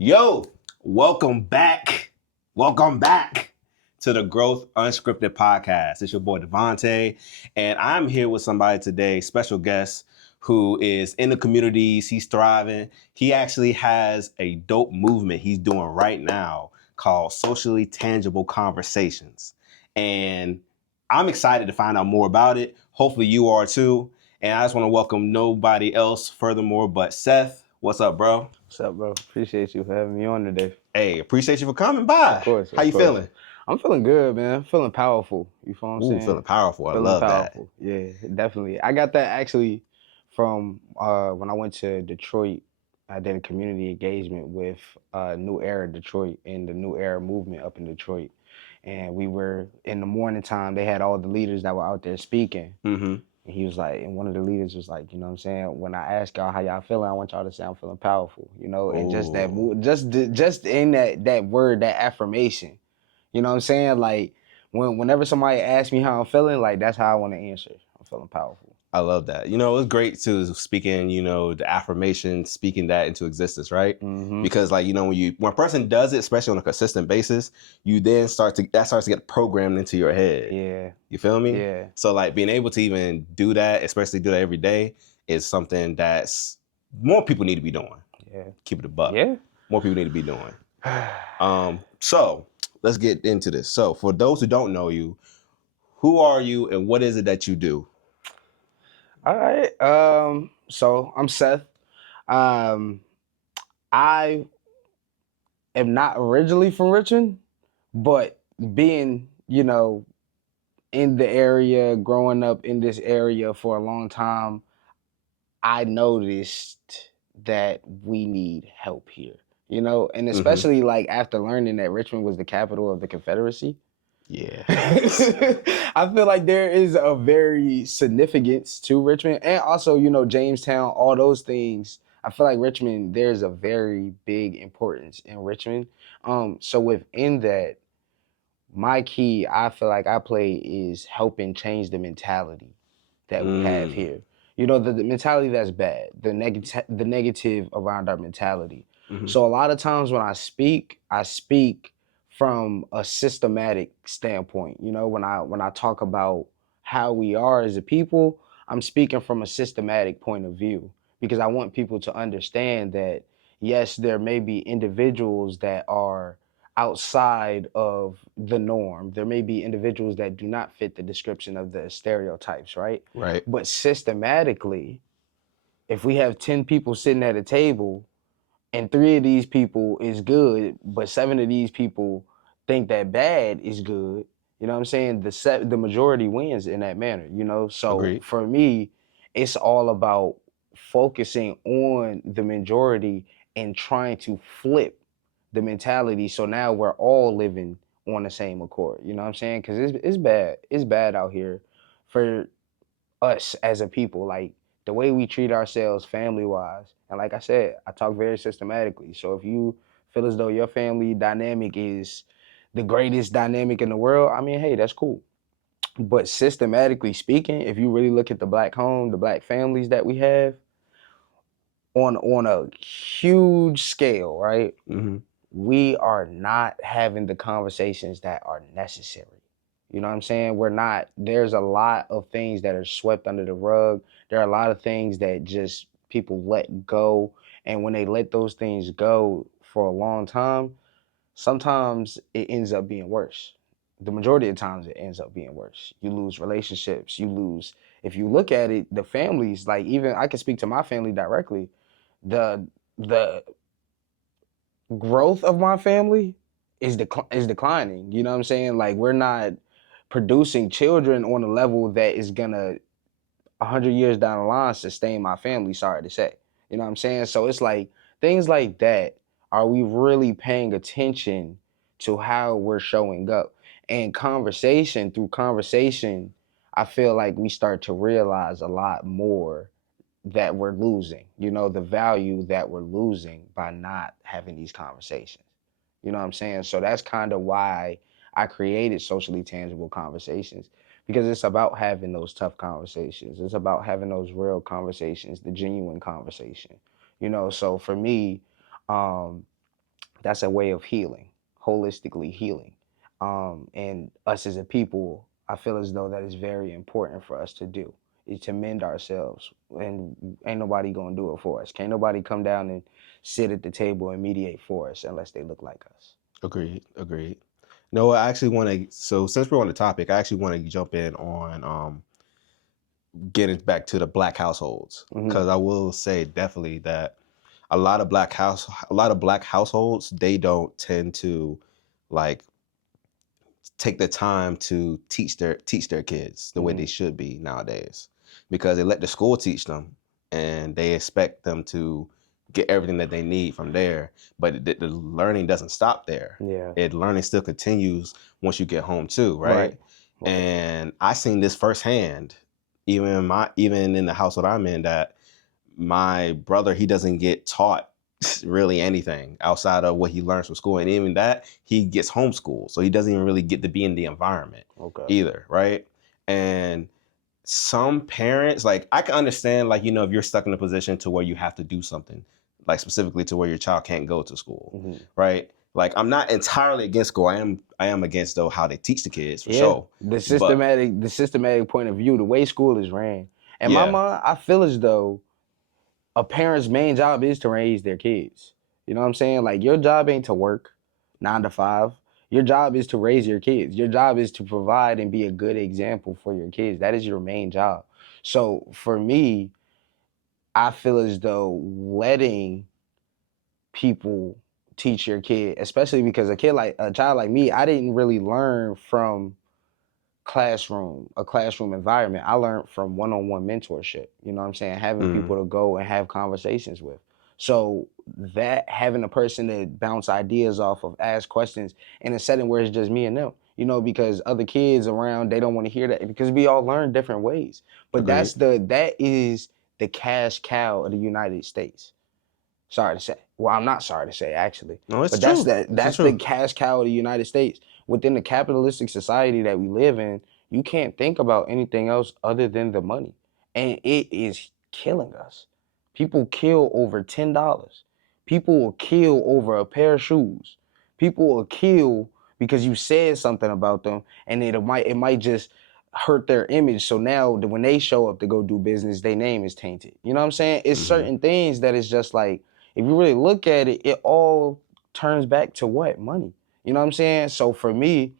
Yo, welcome back. Welcome back to the Growth Unscripted podcast. It's your boy Devontae, and I'm here with somebody today, special guest, who is in the communities. He's thriving. He actually has a dope movement he's doing right now called Socially Tangible Conversations. And I'm excited to find out more about it. Hopefully you are too. And I just want to welcome nobody else furthermore but Seth. What's up, bro? What's up, bro? Appreciate you for having me on today. Hey, appreciate you for coming by. Of course, How of you course. feeling? I'm feeling good, man. Feeling powerful. You feel what I'm Ooh, saying? feeling powerful. I Feeling love that. powerful. Yeah, definitely. I got that actually from when I went to Detroit. I did a community engagement with New Era Detroit and the New Era movement up in Detroit. And we were in the morning time, they had all the leaders that were out there speaking. Mm-hmm. And he was like, and one of the leaders was like, you know what I'm saying? When I ask y'all how y'all feeling, I want y'all to say I'm feeling powerful, you know? And just that, Ooh. just in that word, that affirmation, you know what I'm saying? Like, whenever somebody asks me how I'm feeling, like, that's how I want to answer. I'm feeling powerful. I love that. You know, it's great to speaking, the affirmation, speaking that into existence, right? Mm-hmm. Because like, when a person does it, especially on a consistent basis, that starts to get programmed into your head. Yeah. You feel me? Yeah. So like being able to even do that, especially do that every day, is something that's more people need to be doing. Yeah. Keep it a buck. Yeah. More people need to be doing. So let's get into this. So for those who don't know you, who are you and what is it that you do? All right. So I'm Seth. Um, I am not originally from Richmond, but being, in the area, growing up in this area for a long time, I noticed that we need help here, and especially like after learning that Richmond was the capital of the Confederacy. Yeah. I feel like there is a very significance to Richmond and also, Jamestown, all those things. I feel like Richmond, there's a very big importance in Richmond. So within that, my key, I feel like I play is helping change the mentality that we have here. The mentality that's bad, the negative around our mentality. Mm-hmm. So a lot of times when I speak from a systematic standpoint. When I talk about how we are as a people, I'm speaking from a systematic point of view because I want people to understand that yes, there may be individuals that are outside of the norm. There may be individuals that do not fit the description of the stereotypes, right? Right. But systematically, if we have 10 people sitting at a table and 3 of these people is good, but 7 of these people think that bad is good, you know what I'm saying? The majority wins in that manner, So Agreed. for me, it's all about focusing on the majority and trying to flip the mentality so now we're all living on the same accord, you know what I'm saying? Because it's bad out here for us as a people, like the way we treat ourselves family wise. And like I said, I talk very systematically. So if you feel as though your family dynamic is the greatest dynamic in the world, I mean, hey, that's cool. But systematically speaking, if you really look at the black home, the black families that we have on a huge scale, right? Mm-hmm. We are not having the conversations that are necessary. You know what I'm saying? There's a lot of things that are swept under the rug. There are a lot of things that just people let go. And when they let those things go for a long time, sometimes it ends up being worse. The majority of times it ends up being worse. You lose relationships. If you look at it, the families, like even I can speak to my family directly. The the growth of my family is declining. You know what I'm saying? Like we're not producing children on a level that is gonna 100 years down the line sustain my family. Sorry to say, you know what I'm saying? So it's like things like that. Are we really paying attention to how we're showing up? And through conversation, I feel like we start to realize a lot more that we're losing, the value that we're losing by not having these conversations. You know what I'm saying? So that's kind of why I created Socially Tangible Conversations, because it's about having those tough conversations. It's about having those real conversations, the genuine conversation. So for me, um, That's a way of healing, holistically healing. And us as a people, I feel as though that is very important for us to do, is to mend ourselves. And ain't nobody gonna do it for us. Can't nobody come down and sit at the table and mediate for us unless they look like us. Agreed. Agreed. No, I actually want to. So since we're on the topic, I actually want to jump in on getting back to the black households, Hmm. because I will say definitely that a lot of black households, they don't tend to like take the time to teach their kids the way Hmm. they should be nowadays, because they let the school teach them and they expect them to get everything that they need from there, but the learning doesn't stop there. Yeah. It learning still continues once you get home too, Right. right? Right. And I seen this firsthand, even in the household I'm in, that my brother, he doesn't get taught really anything outside of what he learns from school, and even that he gets homeschooled, so he doesn't even really get to be in the environment Okay. either, right? And some parents, like, I can understand, like, if you're stuck in a position to where you have to do something, like specifically to where your child can't go to school, Hmm. right? Like, I'm not entirely against school. I am against, though, how they teach the kids for Yeah. sure. But The systematic point of view, the way school is ran. In my yeah. mind, I feel as though a parent's main job is to raise their kids. You know what I'm saying? Like, your job ain't to work 9 to 5. Your job is to raise your kids. Your job is to provide and be a good example for your kids. That is your main job. So for me, I feel as though letting people teach your kid, especially because a child like me, I didn't really learn from a classroom environment. I learned from one-on-one mentorship. You know what I'm saying? Having Mm, people to go and have conversations with. So that having a person to bounce ideas off of, ask questions in a setting where it's just me and them. Because other kids around, they don't want to hear that, because we all learn different ways. But agreed. that is the cash cow of the United States. Sorry to say. Well, I'm not sorry to say, actually. No, it's But that's true. the It's the that's the truth. cash cow of the United States. Within the capitalistic society that we live in, you can't think about anything else other than the money. And it is killing us. People kill over $10. People will kill over a pair of shoes. People will kill because you said something about them, and it might just hurt their image. So now when they show up to go do business, their name is tainted. You know what I'm saying? It's Hmm. certain things that is just like, if you really look at it, it all turns back to what? Money. You know what I'm saying? So for me,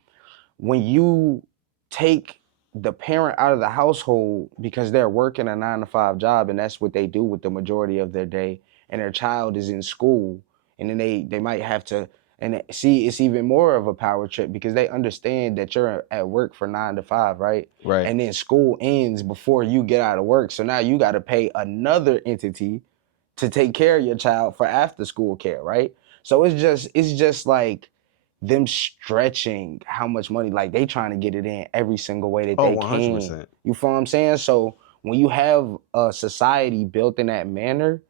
when you take the parent out of the household because they're working a 9 to 5 job and that's what they do with the majority of their day, and their child is in school, and then they might have to, and see, it's even more of a power trip because they understand that you're at work for 9 to 5, right? Right. And then school ends before you get out of work, so now you got to pay another entity to take care of your child for after school care, right? So it's just like them stretching how much money, like they trying to get it in every single way that Oh, they can. 100%. You feel what I'm saying? So when you have a society built in that manner,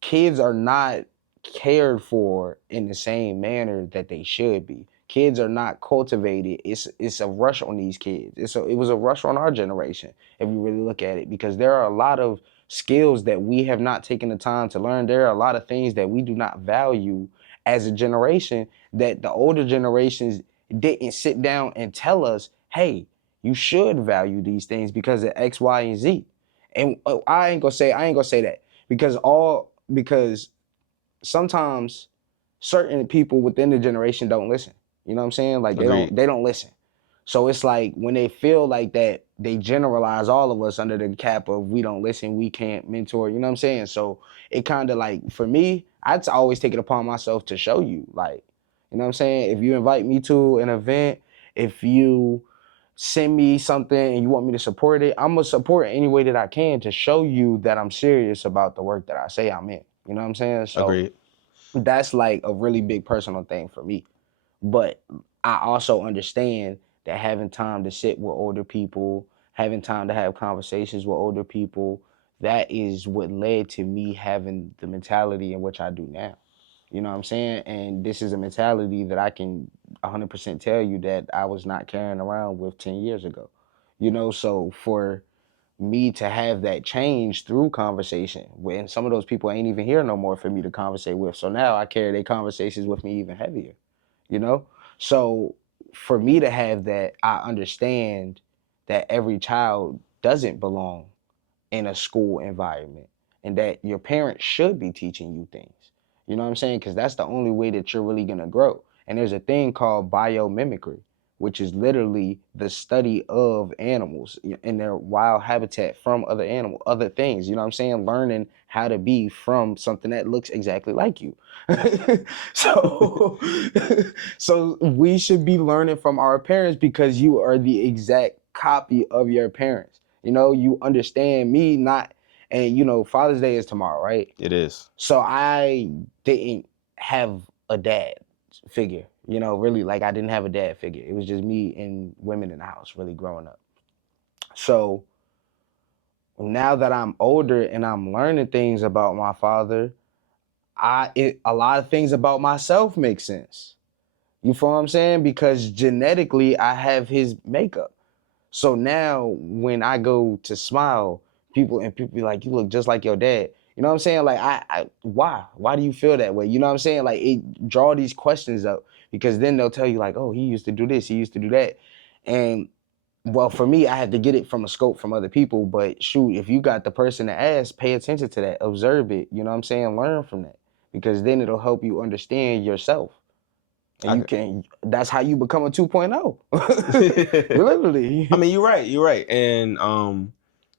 kids are not cared for in the same manner that they should be. Kids are not cultivated. It's a rush on these kids. It was a rush on our generation if you really look at it, because there are a lot of skills that we have not taken the time to learn. There are a lot of things that we do not value as a generation, that the older generations didn't sit down and tell us, "Hey, you should value these things because of X, Y, and Z." And I ain't gonna say that, because sometimes certain people within the generation don't listen. You know what I'm saying? Like they don't Agreed. they don't listen. So it's like when they feel like that, they generalize all of us under the cap of we don't listen, we can't mentor. You know what I'm saying? So it kind of like, for me, I'd always take it upon myself to show you, like, you know what I'm saying? If you invite me to an event, if you send me something and you want me to support it, I'm gonna support it any way that I can to show you that I'm serious about the work that I say I'm in. You know what I'm saying? So Agreed. that's like a really big personal thing for me. But I also understand that having time to sit with older people, having time to have conversations with older people, that is what led to me having the mentality in which I do now. You know what I'm saying? And this is a mentality that I can 100% tell you that I was not carrying around with 10 years ago. So for me to have that change through conversation. When some of those people ain't even here no more for me to conversate with. So now I carry their conversations with me even heavier, you know? So for me to have that, I understand that every child doesn't belong in a school environment and that your parents should be teaching you things. You know what I'm saying? Because that's the only way that you're really going to grow. And there's a thing called biomimicry, which is literally the study of animals in their wild habitat from other other things. You know what I'm saying? Learning how to be from something that looks exactly like you. so, so we should be learning from our parents because you are the exact copy of your parents. You know, you understand me not, and you know, Father's Day is tomorrow, right? It is. So I didn't have a dad figure, you know, really, like I didn't have a dad figure. It was just me and women in the house really growing up. So now that I'm older and I'm learning things about my father, a lot of things about myself make sense. You feel what I'm saying? Because genetically I have his makeup. So now when I go to smile, people be like, "You look just like your dad." You know what I'm saying? Like, why? Why do you feel that way? You know what I'm saying? Like, it draw these questions up because then they'll tell you like, "Oh, he used to do this, he used to do that," and well, for me, I had to get it from a scope from other people. But shoot, if you got the person to ask, pay attention to that, observe it. You know what I'm saying? Learn from that because then it'll help you understand yourself. And you can, that's how you become a 2.0. Literally. I mean, you're right. You're right. And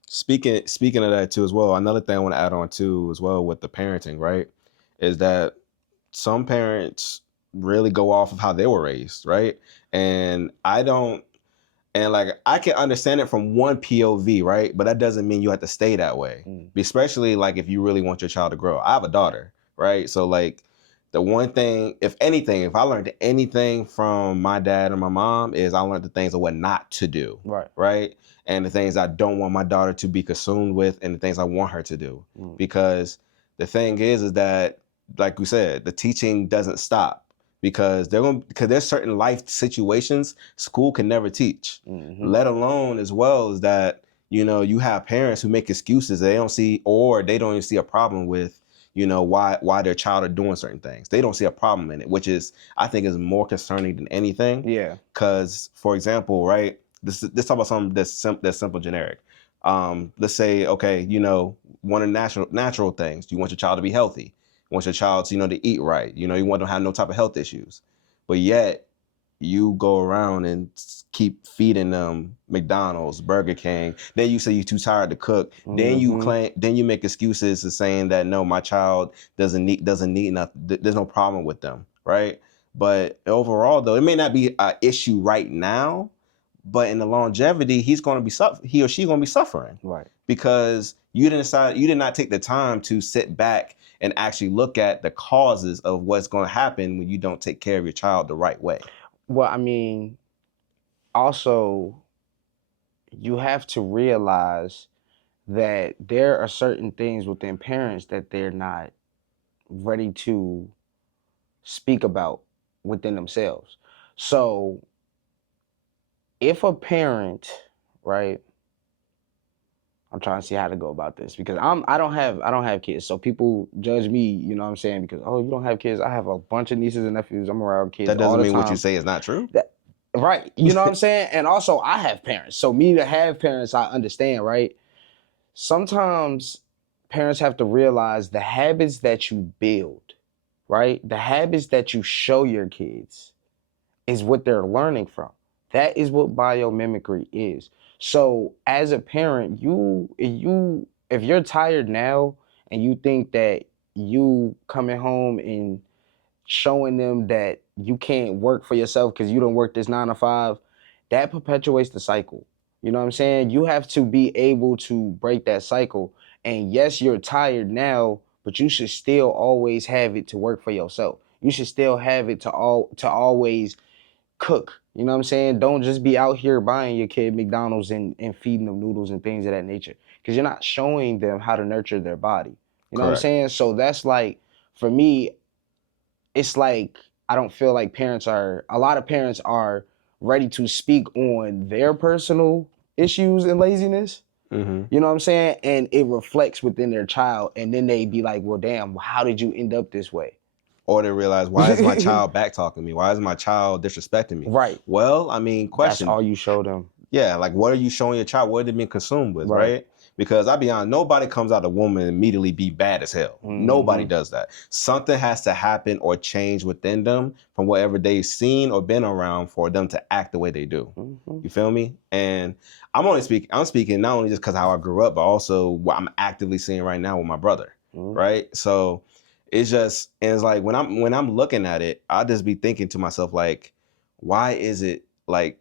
speaking of that too as well, another thing I want to add on too as well with the parenting, right, is that some parents really go off of how they were raised, right? And I don't, and like I can understand it from one POV, right? But that doesn't mean you have to stay that way. Especially like if you really want your child to grow. I have a daughter, right? So like the one thing, if anything, if I learned anything from my dad or my mom is I learned the things of what not to do. Right. Right. And the things I don't want my daughter to be consumed with and the things I want her to do. Because the thing is that, like we said, the teaching doesn't stop. Because there's certain life situations school can never teach, let alone as well as that, you know, you have parents who make excuses they don't see, or they don't even see a problem with, you know, why their child are doing certain things. They don't see a problem in it, which is, I think, is more concerning than anything. Yeah. Because, for example, right, this talk about something that's simple, generic. Let's say, okay, you know, one of the natural things, you want your child to be healthy. You want your child to, you know, to eat right. You know, you want them to have no type of health issues. But yet, you go around and keep feeding them McDonald's, Burger King. Then you say you're too tired to cook. Then you make excuses of saying that no, my child doesn't need enough. There's no problem with them, right? But overall, though, it may not be an issue right now, but in the longevity, he or she going to be suffering, right? Because you did not take the time to sit back and actually look at the causes of what's going to happen when you don't take care of your child the right way. Well, I mean, also, you have to realize that there are certain things within parents that they're not ready to speak about within themselves. So, if a parent, right? I'm trying to see how to go about this because I don't have kids. So people judge me, you know what I'm saying? Because, oh, you don't have kids. I have a bunch of nieces and nephews. I'm around kids That doesn't all the mean time. what you say is not true. Right. You know what I'm saying? And also I have parents. So me to have parents, I understand, right? Sometimes parents have to realize the habits that you build, right? The habits that you show your kids is what they're learning from. That is what biomimicry is. So as a parent, if you're tired now and you think that you coming home and showing them that you can't work for yourself because you don't work this 9 to 5, that perpetuates the cycle. You know what I'm saying? You have to be able to break that cycle. And yes, you're tired now, but you should still always have it to work for yourself. You should still have it to always cook. You know what I'm saying? Don't just be out here buying your kid McDonald's and feeding them noodles and things of that nature. Because you're not showing them how to nurture their body. You know what I'm saying? So that's like, for me, it's like I don't feel like a lot of parents are ready to speak on their personal issues and laziness. Mm-hmm. You know what I'm saying? And it reflects within their child, and then they be like, well, damn, how did you end up this way? Or they realize, why is my child back talking me? Why is my child disrespecting me? Right. Well, I mean, That's question. all you show them. Yeah, like what are you showing your child? What are they being consumed with, Right. right? Because I'll be honest, nobody comes out of the womb and immediately be bad as hell. Nobody does that. Something has to happen or change within them from whatever they've seen or been around for them to act the way they do. You feel me? And I'm speaking not only just because how I grew up, but also what I'm actively seeing right now with my brother, right? So it's just, and it's like when I'm looking at it, I'll just be thinking to myself, like, why is it like,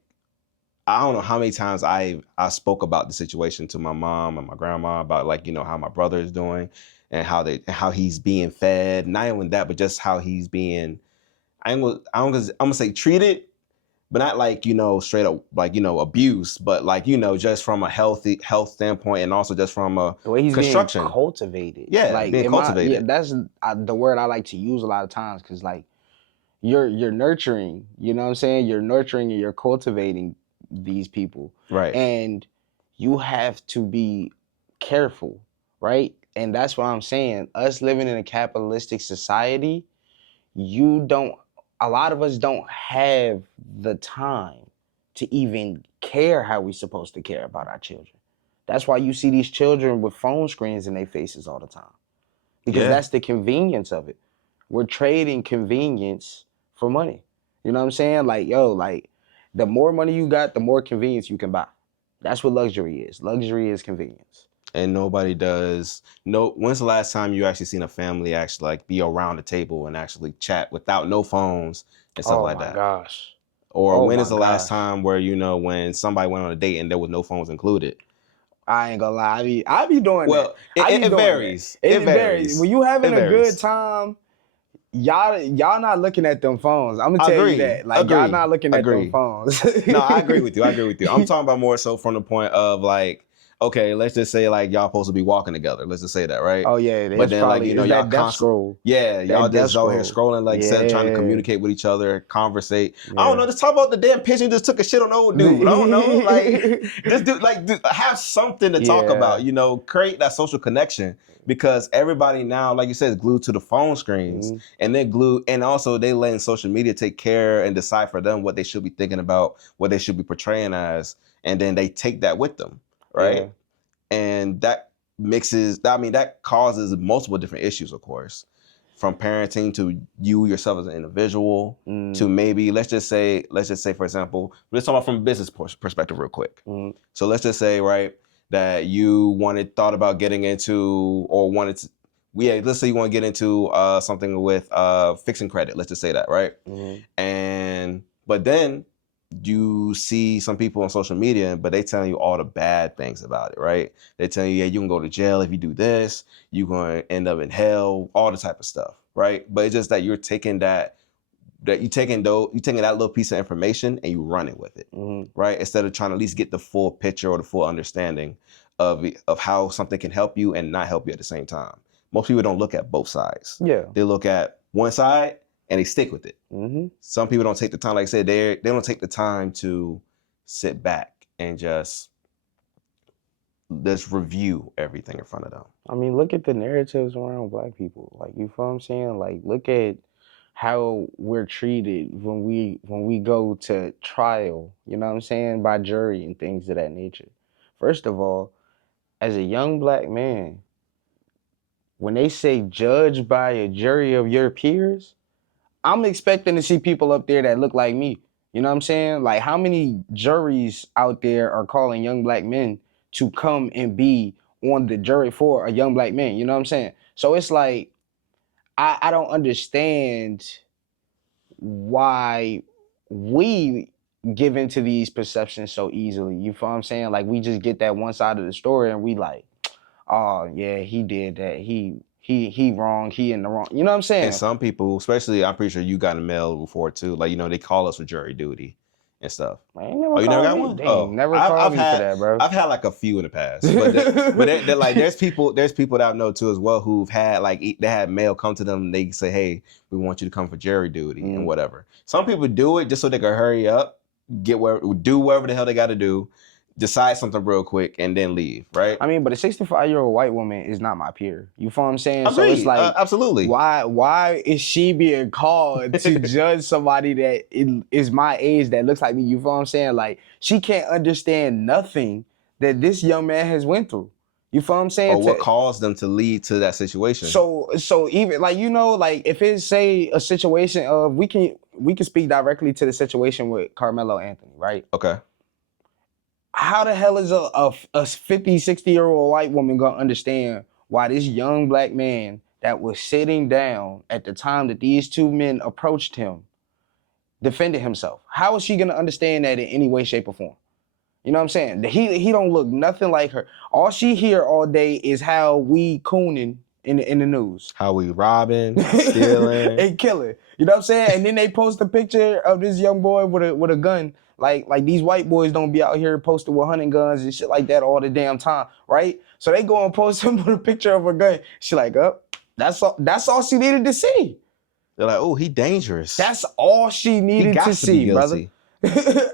I don't know how many times I spoke about the situation to my mom and my grandma about, like, you know, how my brother is doing and how he's being fed. Not even that, but just how he's being, I'm gonna say treated, but not like, you know, straight up like, you know, abuse, but like, you know, just from a health standpoint and also just from a the way he's construction. being cultivated. Yeah, like being cultivated. that's the word I like to use a lot of times, because like you're nurturing, you know what I'm saying? You're nurturing and you're cultivating these people. Right. And you have to be careful, right? And that's what I'm saying. Us living in a capitalistic society, a lot of us don't have the time to even care how we're supposed to care about our children. That's why you see these children with phone screens in their faces all the time. Because that's the convenience of it. We're trading convenience for money. You know what I'm saying? Like, yo, like, the more money you got, the more convenience you can buy. That's what luxury is. Luxury is convenience. And nobody does. No. When's the last time you actually seen a family actually like be around the table and actually chat without no phones and stuff like that? Oh my gosh. Or when is the last time where, you know, when somebody went on a date and there was no phones included? I ain't gonna lie. I be doing well, that. It varies. It varies. When you having a good time, y'all not looking at them phones. I'm gonna tell you that. Like, y'all not looking at them phones. No, I agree with you. I'm talking about more so from the point of like, okay, let's just say like y'all supposed to be walking together. Let's just say that, right? Oh yeah, but then like, you know, y'all scroll. Yeah, y'all just out here scrolling, like instead of trying to communicate with each other, conversate. Yeah. I don't know, just talk about the damn pigeon just took a shit on the old dude. I don't know, like just have something to talk about. You know, create that social connection. Because everybody now, like you said, is glued to the phone screens, and they're glued, and also they letting social media take care and decide for them what they should be thinking about, what they should be portraying as, and then they take that with them, right? Yeah. And that that causes multiple different issues, of course, from parenting to you yourself as an individual to maybe let's just say for example, let's talk about from a business perspective real quick. So let's just say, right, that you thought about getting into or wanted to, let's say you want to get into something with fixing credit. Let's just say that, right? But then you see some people on social media, but they telling you all the bad things about it, right? They telling you, yeah, you can go to jail if you do this, you're going to end up in hell, all the type of stuff, right? But it's just that you're taking that little piece of information and you running with it, right? Instead of trying to at least get the full picture or the full understanding of how something can help you and not help you at the same time. Most people don't look at both sides. Yeah, they look at one side and they stick with it. Some people don't take the time, like I said, they don't take the time to sit back and just review everything in front of them. I mean, look at the narratives around Black people. Like, you feel what I'm saying? Like, look at how we're treated when we go to trial, you know what I'm saying, by jury and things of that nature. First of all, as a young Black man, when they say judged by a jury of your peers, I'm expecting to see people up there that look like me. You know what I'm saying? Like, how many juries out there are calling young Black men to come and be on the jury for a young Black man? You know what I'm saying? So it's like, I don't understand why we give into these perceptions so easily. You feel what I'm saying? Like, we just get that one side of the story and we like, oh yeah, he did that. He wrong. He in the wrong. You know what I'm saying? And some people, especially, I'm pretty sure you got a mail before too. Like, you know, they call us for jury duty and stuff. Man, you never got one? Never called me for that, bro. I've had like a few in the past, but they're like, there's people that I know too as well who've had like they had mail come to them. And they say, hey, we want you to come for jury duty and whatever. Some people do it just so they can hurry up, do whatever the hell they got to do, decide something real quick, and then leave, right? I mean, but a 65-year-old white woman is not my peer. You feel what I'm saying? So it's Agreed. like, Absolutely. why is she being called to judge somebody that is my age that looks like me? You feel what I'm saying? Like, she can't understand nothing that this young man has went through. You feel what I'm saying? Or what caused them to lead to that situation. So even like, you know, like if it's say a situation of we can speak directly to the situation with Carmelo Anthony, right? Okay. How the hell is a 50, 60-year-old white woman gonna understand why this young black man that was sitting down at the time that these two men approached him defended himself? How is she gonna understand that in any way, shape, or form? You know what I'm saying? He don't look nothing like her. All she hear all day is how we cooning in the news. How we robbing, stealing, and killing. You know what I'm saying? And then they post a picture of this young boy with a gun. Like these white boys don't be out here posted with hunting guns and shit like that all the damn time, right? So they go and post him with a picture of a gun. She like, that's all she needed to see. They're like, oh, he dangerous. That's all she needed to see, brother.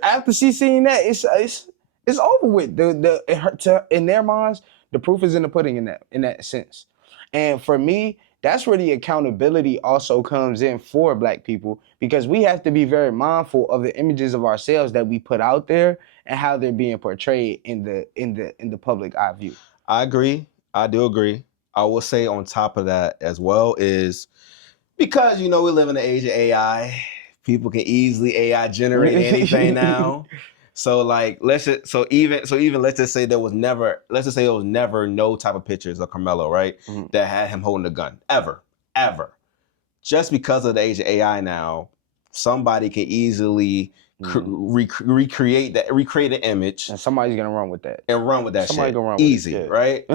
After she seen that, it's over with. In their minds, the proof is in the pudding in that sense. And for me, that's where the accountability also comes in for black people, because we have to be very mindful of the images of ourselves that we put out there and how they're being portrayed in the public eye view. I agree. I do agree. I will say on top of that as well is because, you know, we live in the age of AI. People can easily AI generate anything now. So like let's just say there was never no type of pictures of Carmelo, right? Mm-hmm. That had him holding a gun. Ever. Just because of the age of AI now, somebody can easily recreate an image. And somebody's gonna run with that. Somebody gonna run with easy, it, yeah. Right?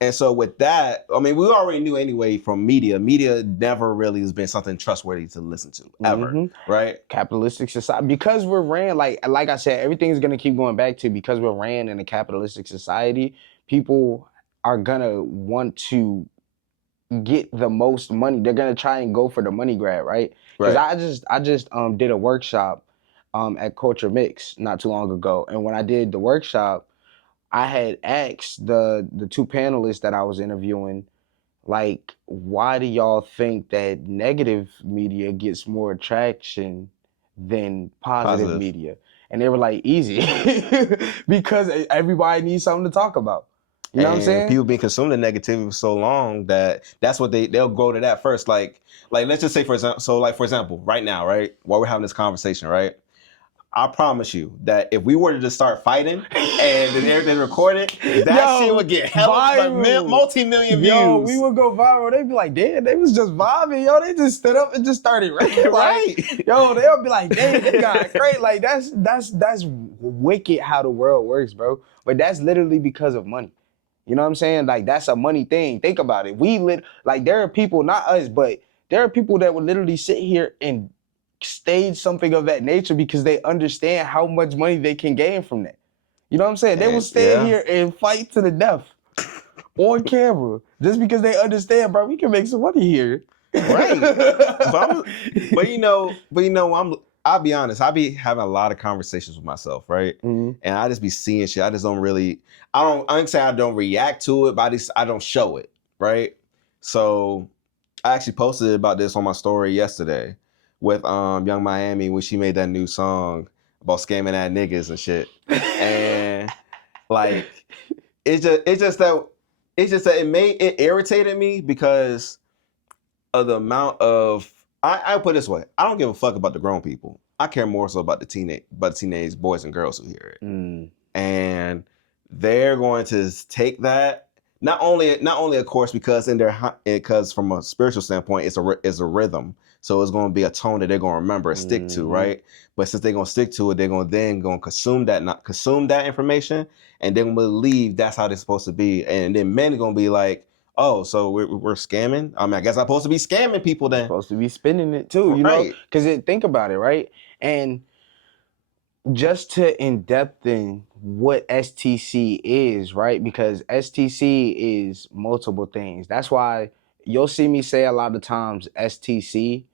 And so with that, I mean, we already knew anyway from media. Media never really has been something trustworthy to listen to, ever, right? Capitalistic society. Because we're ran, like I said, everything's going to keep going back to because we're ran in a capitalistic society, people are going to want to get the most money. They're going to try and go for the money grab, right? Because I just did a workshop at Culture Mix not too long ago. And when I did the workshop, I had asked the two panelists that I was interviewing, like, why do y'all think that negative media gets more attraction than positive media? And they were like, easy. Because everybody needs something to talk about. You know what I'm saying? People been consuming negativity for so long that's what they'll go to that first. Like let's just say for example, right now, right, while we're having this conversation, right? I promise you that if we were to just start fighting and then everything recorded, that shit would get multi-million views. Yo, we would go viral. They'd be like, damn, they was just vibing. Yo, they just stood up and just started rapping. Like, yo, they'll be like, damn, they got great. Like, that's wicked how the world works, bro. But that's literally because of money. You know what I'm saying? Like, that's a money thing. Think about it. There are people, not us, but there are people that would literally sit here and stage something of that nature because they understand how much money they can gain from that. You know what I'm saying? They will stand here and fight to the death on camera just because they understand, bro, we can make some money here. Right. I'll be honest, I be having a lot of conversations with myself, right? Mm-hmm. And I just be seeing shit. I just don't really, I ain't say I don't react to it, but I don't show it, right? So I actually posted about this on my story yesterday with Young Miami when she made that new song about scamming at niggas and shit. And like it's just that it irritated me because of the amount of I put it this way, I don't give a fuck about the grown people. I care more so about the teenage boys and girls who hear it. Mm. And they're going to take that not only of course because from a spiritual standpoint it's a rhythm. So it's going to be a tone that they're going to remember and stick to, right? But since they're going to stick to it, they're going to consume that information, and they're going to believe that's how they're supposed to be. And then men are going to be like, oh, so we're scamming? I mean, I guess I'm supposed to be scamming people then. Supposed to be spending it too, you know? Because think about it, right? And just to in-depth in what STC is, right? Because STC is multiple things. That's why you'll see me say a lot of times STC,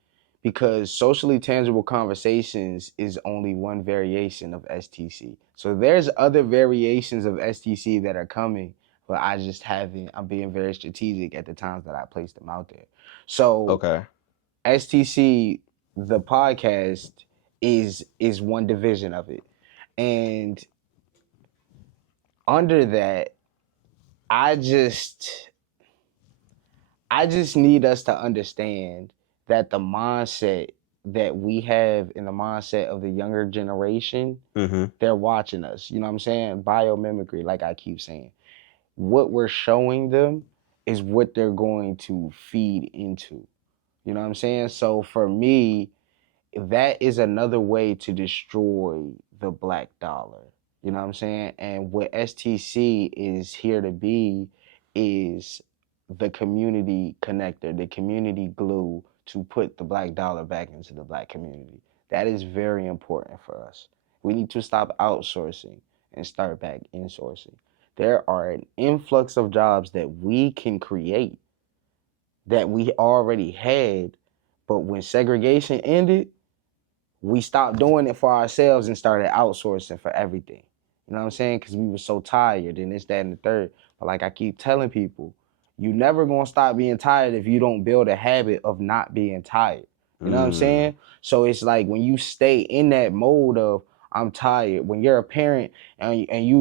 because socially tangible conversations is only one variation of STC. So there's other variations of STC that are coming, but I just haven't. I'm being very strategic at the times that I place them out there. So Okay. STC, the podcast, is one division of it, and under that, I just I just need us to understand that the mindset that we have in the mindset of the younger generation, Mm-hmm. they're watching us. You know what I'm saying? Biomimicry, like I keep saying. What we're showing them is what they're going to feed into. You know what I'm saying? So for me, that is another way to destroy the black dollar. You know what I'm saying? And what STC is here to be is the community connector, the community glue to put the black dollar back into the black community. That is very important for us. We need to stop outsourcing and start back insourcing. There are an influx of jobs that we can create that we already had, but when segregation ended, we stopped doing it for ourselves and started outsourcing for everything. You know what I'm saying? Because we were so tired and this, that, and the third. But like I keep telling people, you never gonna stop being tired if you don't build a habit of not being tired. You know what I'm Mm. saying? So it's like when you stay in that mode of I'm tired, when you're a parent and you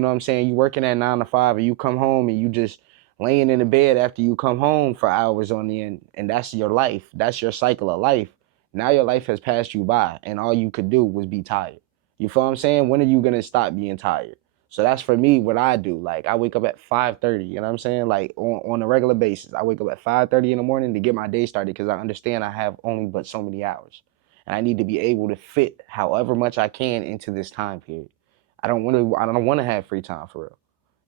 know what I'm saying, you working at 9 to 5 and you come home and you just laying in the bed after you come home for hours on the end, and that's your life. That's your cycle of life. Now your life has passed you by and all you could do was be tired. You feel what I'm saying? When are you gonna stop being tired? So that's for me what I do. Like I wake up at 5:30, you know what I'm saying? Like on a regular basis. I wake up at 5:30 in the morning to get my day started because I understand I have only but so many hours. And I need to be able to fit however much I can into this time period. I don't want to have free time for real.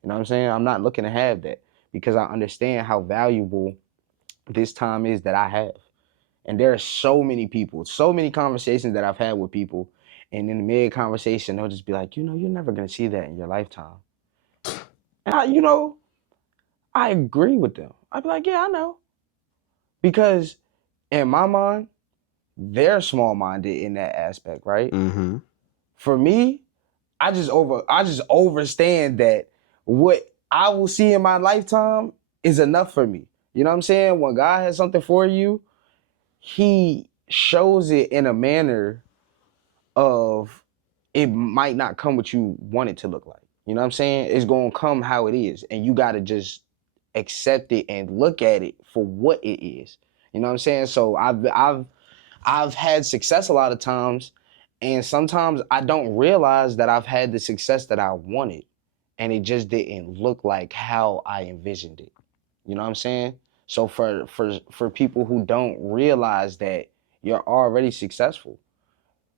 You know what I'm saying? I'm not looking to have that because I understand how valuable this time is that I have. And there are so many people, so many conversations that I've had with people. And in the mid conversation, they'll just be like, you're never going to see that in your lifetime. And I agree with them. I'd be like, yeah, I know. Because in my mind, they're small minded in that aspect, right? Mm-hmm. For me, I just overstand that what I will see in my lifetime is enough for me. You know what I'm saying? When God has something for you, he shows it in a manner of it might not come what you want it to look like. You know what I'm saying? It's gonna come how it is, and you gotta just accept it and look at it for what it is. You know what I'm saying? So I've had success a lot of times, and sometimes I don't realize that I've had the success that I wanted, and it just didn't look like how I envisioned it. You know what I'm saying? So for people who don't realize that you're already successful,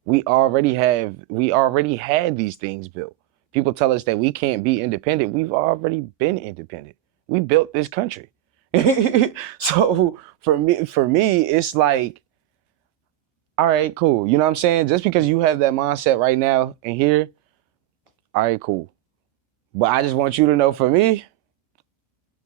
we already had these things built. People tell us that we can't be independent. We've already been independent. We built this country. So for me, it's like, all right, cool. You know what I'm saying? Just because you have that mindset right now and here, all right, cool. But I just want you to know, for me,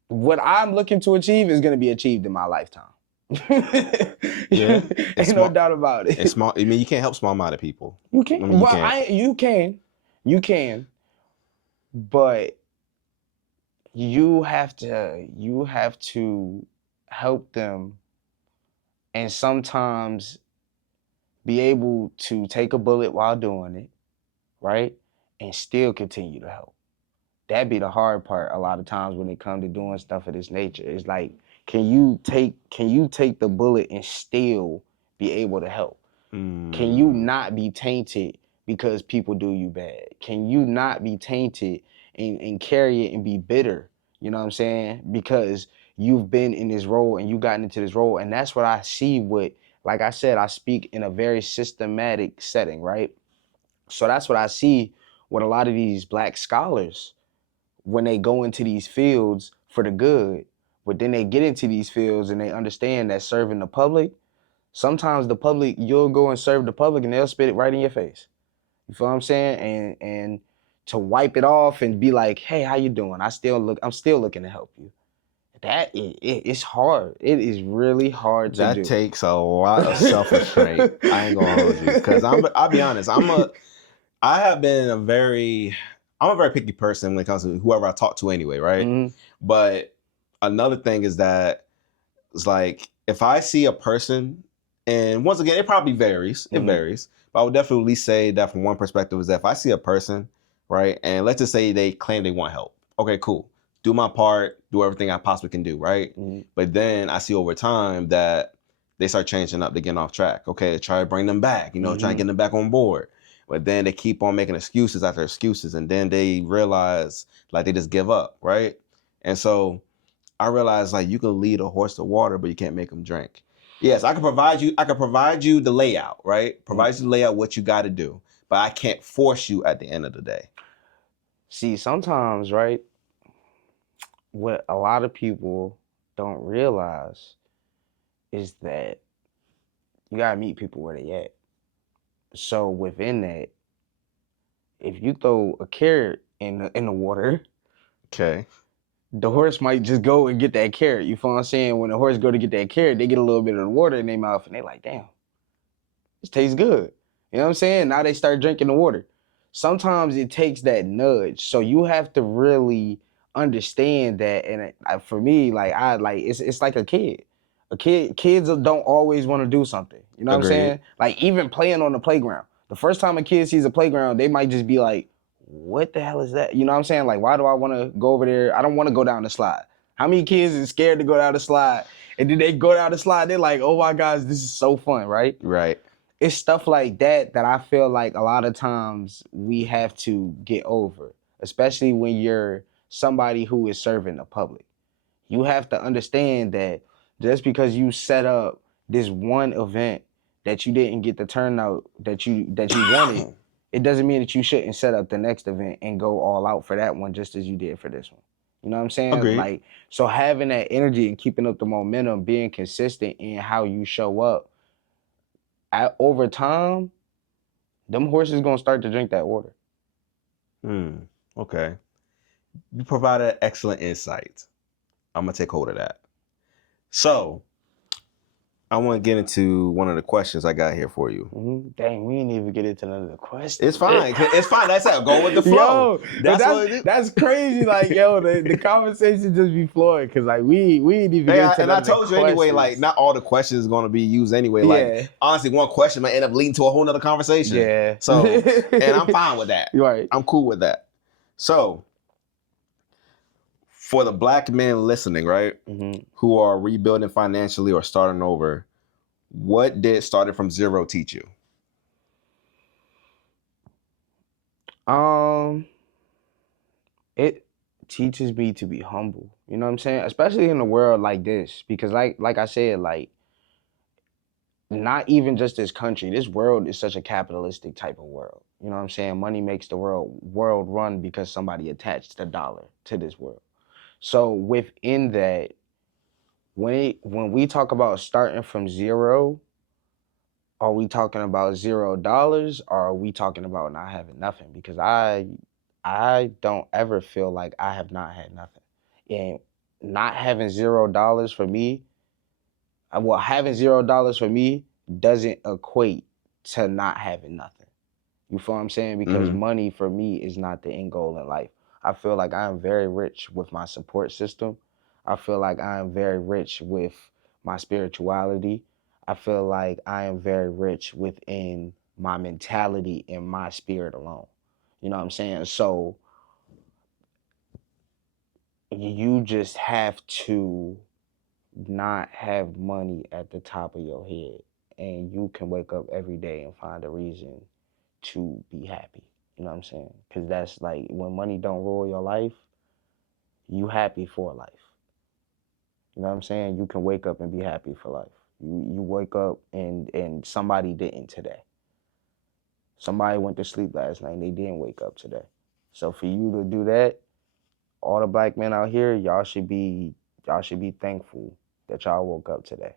what I'm looking to achieve is going to be achieved in my lifetime. Yeah. It's Ain't no small. doubt about it. It's small. I mean, you can't help small-minded people. You I can. mean, you Well, can't. you can, but you have to help them, and sometimes be able to take a bullet while doing it, right? And still continue to help. That be the hard part a lot of times when it comes to doing stuff of this nature. It's like, can you take the bullet and still be able to help? Can you not be tainted because people do you bad? Can you not be tainted and carry it and be bitter? You know what I'm saying? Because you've been in this role and you gotten into this role. And that's what I see with, like I said, I speak in a very systematic setting, right? So that's what I see with a lot of these black scholars when they go into these fields for the good, but then they get into these fields and they understand that serving the public, sometimes the public, you'll go and serve the public and they'll spit it right in your face. You feel what I'm saying? And to wipe it off and be like, hey, how you doing? I'm still looking to help you. It's hard. It is really hard to That do. takes a lot of self-restraint. I ain't gonna hold you, because I'll be honest. I'm a very picky person when it comes to whoever I talk to anyway, right? Mhm. But another thing is that it's like if I see a person, and once again, it probably varies. It Mhm. varies. But I would definitely say that from one perspective is that if I see a person, right, and let's just say they claim they want help. Okay, cool. Do my part, do everything I possibly can do, right? Mhm. But then I see over time that they start changing up, they getting off track. Okay, try to bring them back, try to get them back on board. But then they keep on making excuses after excuses, and then they realize like they just give up, right? And so I realized like you can lead a horse to water, but you can't make him drink. Yes, I can provide you. I can provide you the layout, right? Provide you the layout, what you got to do, but I can't force you at the end of the day. See, sometimes, right, what a lot of people don't realize is that you gotta meet people where they at. So within that, if you throw a carrot in the water, Okay. the horse might just go and get that carrot. You feel what I'm saying? When the horse go to get that carrot, they get a little bit of the water in their mouth and they like, damn, this tastes good. You know what I'm saying? Now they start drinking the water. Sometimes it takes that nudge. So you have to really understand that. And for me, like it's like a kid. Kids don't always want to do something. You know what I'm Agreed. saying? Like even playing on the playground. The first time a kid sees a playground, they might just be like, what the hell is that? You know what I'm saying? Like, why do I want to go over there? I don't want to go down the slide. How many kids is scared to go down the slide? And then they go down the slide, they're like, oh my gosh, this is so fun, right? Right. It's stuff like that that I feel like a lot of times we have to get over, especially when you're somebody who is serving the public. You have to understand that just because you set up this one event that you didn't get the turnout that you wanted, it doesn't mean that you shouldn't set up the next event and go all out for that one just as you did for this one. You know what I'm saying? Agreed. Like, so having that energy and keeping up the momentum, being consistent in how you show up, over time, them horses gonna start to drink that water. Okay. You provided excellent insight. I'm gonna take hold of that. So I want to get into one of the questions I got here for you. Mm-hmm. Dang, we didn't even get into none of the questions. It's fine. It's fine. That's how go with the flow. Yo, that's crazy. Like, yo, the conversation just be flowing because like we didn't even get into and none I of the told you anyway, like questions. not all the questions is going to be used anyway. Yeah. Like honestly, one question might end up leading to a whole nother conversation. Yeah. So, and I'm fine with that. Right. I'm cool with that. So, for the black men listening, right, who are rebuilding financially or starting over, what did starting from zero teach you? It teaches me to be humble. You know what I'm saying? Especially in a world like this, because like I said, like not even just this country, this world is such a capitalistic type of world. You know what I'm saying? Money makes the world run because somebody attached the dollar to this world. So within that, when we talk about starting from zero, are we talking about $0 or are we talking about not having nothing? Because I don't ever feel like I have not had nothing. And not having $0 for me, having $0 for me doesn't equate to not having nothing. You feel what I'm saying? Because money for me is not the end goal in life. I feel like I am very rich with my support system. I feel like I am very rich with my spirituality. I feel like I am very rich within my mentality and my spirit alone. You know what I'm saying? So you just have to not have money at the top of your head, and you can wake up every day and find a reason to be happy. You know what I'm saying? Because that's like when money don't rule your life, you happy for life. You know what I'm saying? You can wake up and be happy for life. You wake up and somebody didn't today. Somebody went to sleep last night and they didn't wake up today. So for you to do that, all the black men out here, y'all should be thankful that y'all woke up today.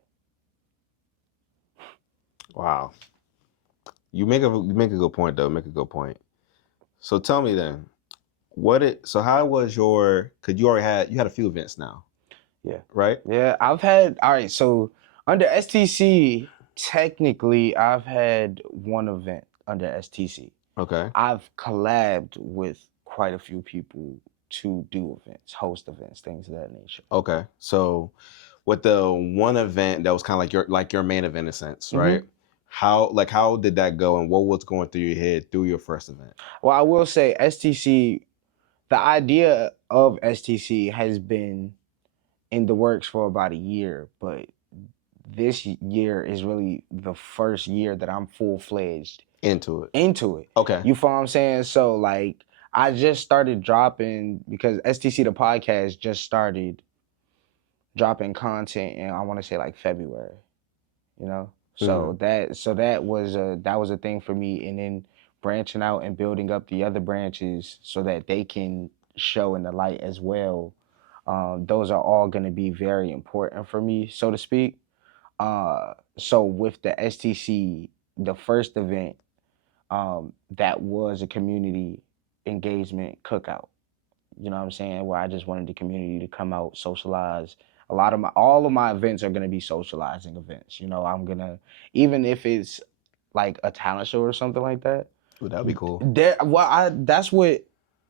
Wow. You make a good point though. Make a good point. So tell me then, how was your? Cause you had a few events now. Yeah. right? Yeah, all right, so under STC, technically, I've had one event under STC. Okay. I've collabed with quite a few people to do events, host events, things of that nature. Okay. So with the one event that was kind of like your main event in a sense, Mm-hmm. right? How did that go, and what was going through your head through your first event? Well, I will say STC, the idea of STC has been in the works for about a year, but this year is really the first year that I'm full-fledged Into it. into it. Okay. You feel what I'm saying? So like I just started dropping because STC the podcast just started dropping content in I want to say like February, you know? So that was a thing for me, and then branching out and building up the other branches so that they can show in the light as well. Those are all going to be very important for me, so to speak. So with the STC, the first event, that was a community engagement cookout. You know what I'm saying? Where I just wanted the community to come out, socialize. All of my events are gonna be socializing events. You know, I'm gonna, even if it's like a talent show or something like that. Ooh, that'd be cool.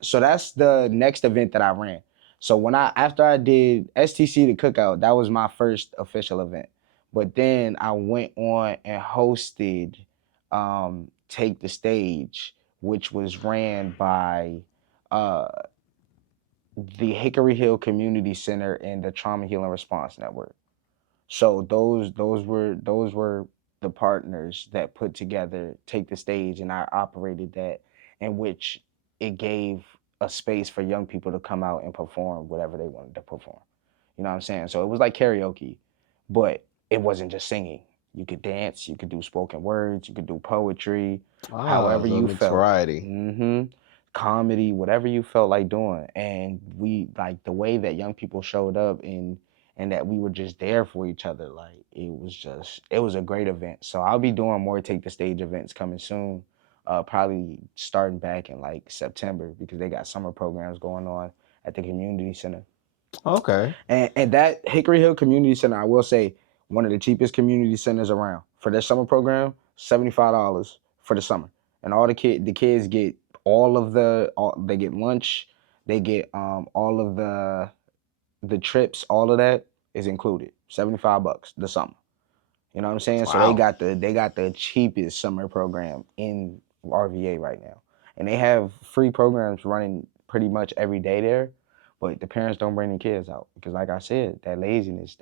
So that's the next event that I ran. So after I did STC the cookout, that was my first official event. But then I went on and hosted Take the Stage, which was ran by uh the Hickory Hill Community Center and the Trauma Healing Response Network. So those were the partners that put together Take the Stage, and I operated that, in which it gave a space for young people to come out and perform whatever they wanted to perform. You know what I'm saying? So it was like karaoke, but it wasn't just singing. You could dance, you could do spoken words, you could do poetry, however So you mixed felt. variety. Comedy, whatever you felt like doing. And we like the way that young people showed up, and that we were just there for each other. Like it was a great event. So I'll be doing more Take the Stage events coming soon. Probably starting back in like September, because they got summer programs going on at the community center. Okay. And that Hickory Hill Community Center, I will say, one of the cheapest community centers around. For their summer program, $75 for the summer. And the kids get they get lunch, they get all of the trips, all of that is included. $75 the summer. You know what I'm saying? So Wow. they got the cheapest summer program in RVA right now. And they have free programs running pretty much every day there, but the parents don't bring their kids out because, like I said, that laziness,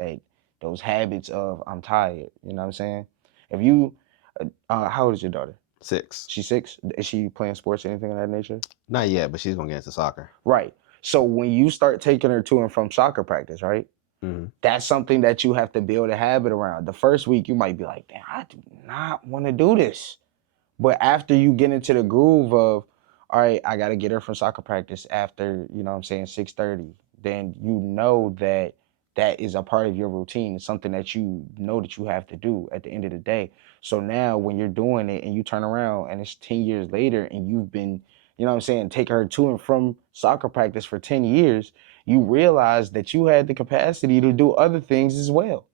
those habits of I'm tired. You know what I'm saying? If you, how old is your daughter? 6. She's 6. Is she playing sports or anything of that nature? Not yet, but she's gonna get into soccer. Right. So when you start taking her to and from soccer practice, right? That's something that you have to build a habit around. The first week you might be like, damn, I do not want to do this. But after you get into the groove of, all right, I got to get her from soccer practice after, you know what I'm saying, 6:30, then you know that that is a part of your routine. It's something that you know that you have to do at the end of the day. So now when you're doing it and you turn around and it's 10 years later and you've been, you know what I'm saying, taking her to and from soccer practice for 10 years, you realize that you had the capacity to do other things as well.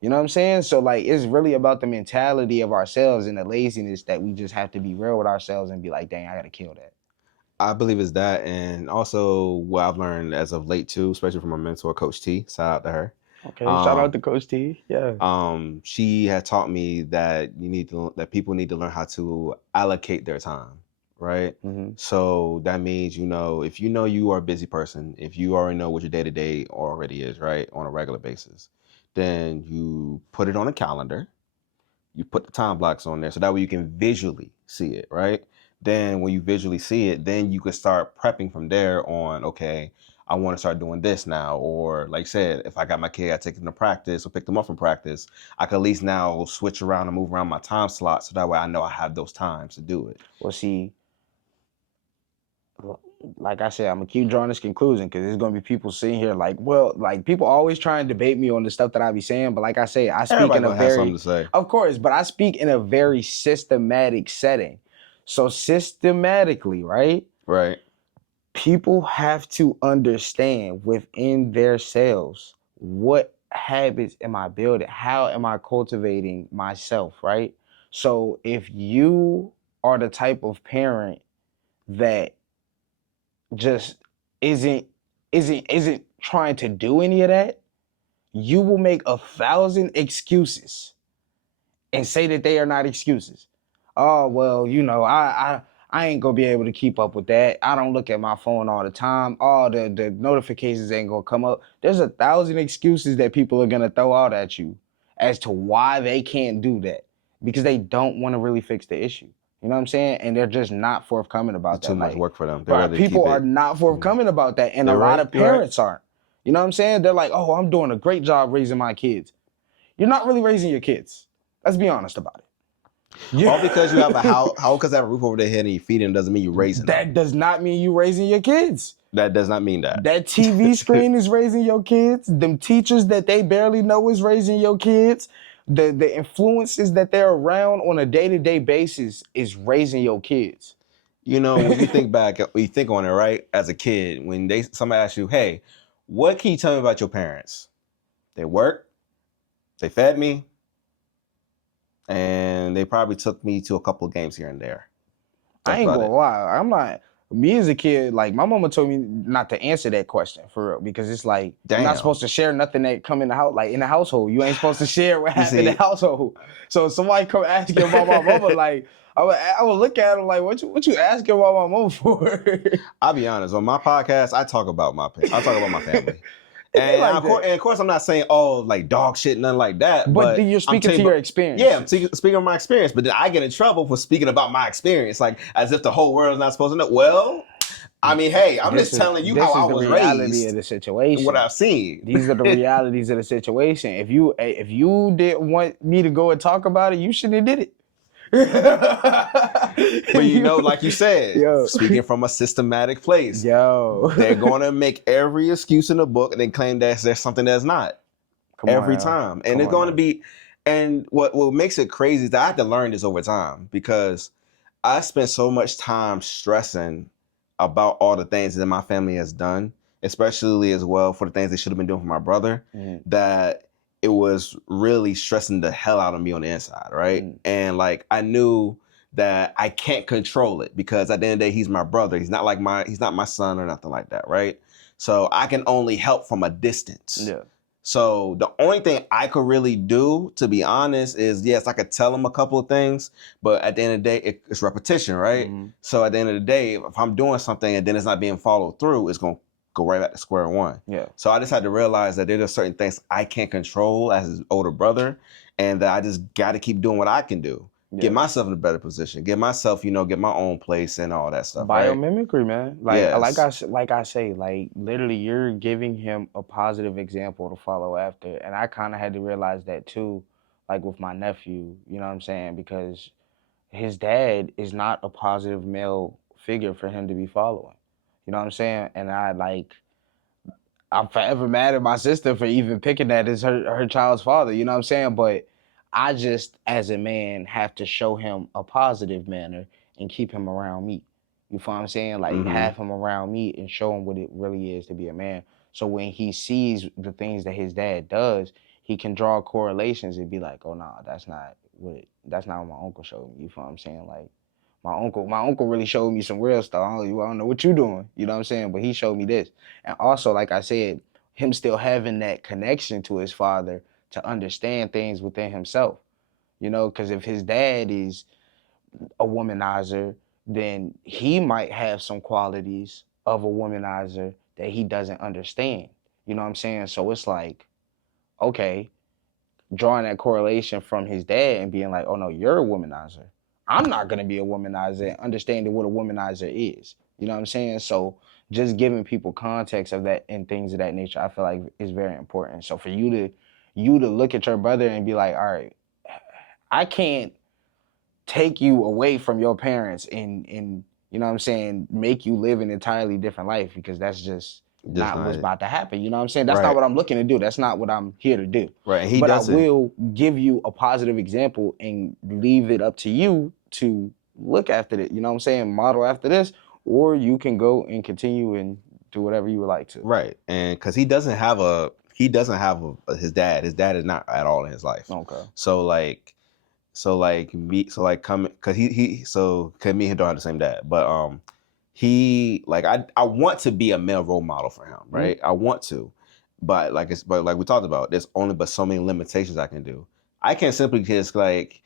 You know what I'm saying? So like it's really about the mentality of ourselves and the laziness that we just have to be real with ourselves and be like, dang, I gotta kill that. I believe it's that, and also what I've learned as of late too, especially from my mentor, Coach T. Shout out to her. Okay, shout out to Coach T. Yeah. She had taught me that that people need to learn how to allocate their time, right? So that means, if you know you are a busy person, if you already know what your day to day already is, right, on a regular basis, then you put it on a calendar. You put the time blocks on there so that way you can visually see it, right? Then when you visually see it, then you can start prepping from there on, okay, I want to start doing this now. Or like I said, if I got my kid, I take them to practice or pick them up from practice, I can at least now switch around and move around my time slot so that way I know I have those times to do it. Well, see, like I said, I'm gonna keep drawing this conclusion because there's gonna be people sitting here like, well, like people always try and debate me on the stuff that I be saying, but like I say, I speak Everybody in a gonna have something to very, say. of course, but I speak in a very systematic setting. So systematically, right? Right. People have to understand within themselves what habits am I building? How am I cultivating myself, right? So if you are the type of parent that just isn't isn't trying to do any of that, you will make 1,000 excuses and say that they are not excuses. Oh well, I ain't gonna be able to keep up with that. I don't look at my phone all the time. Oh, the notifications ain't gonna come up. There's 1,000 excuses that people are gonna throw out at you as to why they can't do that because they don't want to really fix the issue. You know what I'm saying? And they're just not forthcoming about It's too that. much Like, work for them. They right, rather keep people are it. not forthcoming about that, and a You're lot right. of You're right. parents aren't. You know what I'm saying? They're like, "Oh, I'm doing a great job raising my kids." You're not really raising your kids. Let's be honest about it. Yeah. All because you have a house, because I have a roof over their head and you feed them doesn't mean you're raising them. That does not mean you raising your kids. That does not mean that. That TV screen is raising your kids. Them teachers that they barely know is raising your kids. The influences that they're around on a day-to-day basis is raising your kids. You know, when you think back, when you think on it, right? As a kid, when somebody asks you, "Hey, what can you tell me about your parents?" They worked, they fed me, and they probably took me to a couple of games here and there. I ain't gonna lie. I'm not. Me as a kid, like my mama told me not to answer that question for real because it's like you're not supposed to share nothing that come in the house, like in the household. You ain't supposed to share what happened in the household. So if somebody come asking about my mama, like I would look at them like, what you asking about my mama for? I'll be honest. On my podcast, I talk about my family. And, like of course, I'm not saying like dog shit, nothing like that. But you're speaking to your experience. Yeah, I'm speaking of my experience. But then I get in trouble for speaking about my experience, like as if the whole world is not supposed to know. Well, I mean, hey, I'm just telling you how I was raised. This is the reality of the situation. What I've seen. These are the realities of the situation. If you didn't want me to go and talk about it, you shouldn't have did it. But like you said, speaking from a systematic place, they're going to make every excuse in the book and then claim that there's something that's not every time. And it's going to be, and what makes it crazy is that I had to learn this over time because I spent so much time stressing about all the things that my family has done, especially as well for the things they should have been doing for my brother, that it was really stressing the hell out of me on the inside, right? And like I knew that I can't control it because at the end of the day, he's my brother. He's not my son or nothing like that, right? So I can only help from a distance. Yeah. So the only thing I could really do, to be honest, is yes, I could tell him a couple of things, but at the end of the day, it's repetition, right? So at the end of the day, if I'm doing something and then it's not being followed through, it's going to go right back to square one. Yeah. So I just had to realize that there are certain things I can't control as his older brother, and that I just got to keep doing what I can do. Yeah. Get myself in a better position. Get myself, get my own place and all that stuff. Biomimicry, man. Like I say, like literally, you're giving him a positive example to follow after, and I kind of had to realize that too, like with my nephew. You know what I'm saying? Because his dad is not a positive male figure for him to be following. You know what I'm saying? And I'm forever mad at my sister for even picking that as her child's father. You know what I'm saying? But I just, as a man, have to show him a positive manner and keep him around me. You feel what I'm saying? Like, have him around me and show him what it really is to be a man. So when he sees the things that his dad does, he can draw correlations and be like, oh, nah, that's not what my uncle showed me. You feel what I'm saying? Like, my uncle really showed me some real stuff. I don't know what you doing. You know what I'm saying? But he showed me this. And also, like I said, him still having that connection to his father to understand things within himself, because if his dad is a womanizer, then he might have some qualities of a womanizer that he doesn't understand. You know what I'm saying? So it's like, okay, drawing that correlation from his dad and being like, oh no, you're a womanizer. I'm not going to be a womanizer and understanding what a womanizer is. You know what I'm saying? So just giving people context of that and things of that nature, I feel like is very important. So for you to look at your brother and be like, all right, I can't take you away from your parents and you know what I'm saying, make you live an entirely different life because that's just not what's about to happen. You know what I'm saying? That's not what I'm looking to do. That's not what I'm here to do. Right. But I will give you a positive example and leave it up to you to look after it. You know what I'm saying? Model after this, or you can go and continue and do whatever you would like to. Right. And because he doesn't have a he doesn't have his dad. His dad is not at all in his life. Okay. So like coming because cause me and him don't have the same dad, but he like I want to be a male role model for him, right? I want to, but like we talked about, there's only but so many limitations I can do. I can't simply just like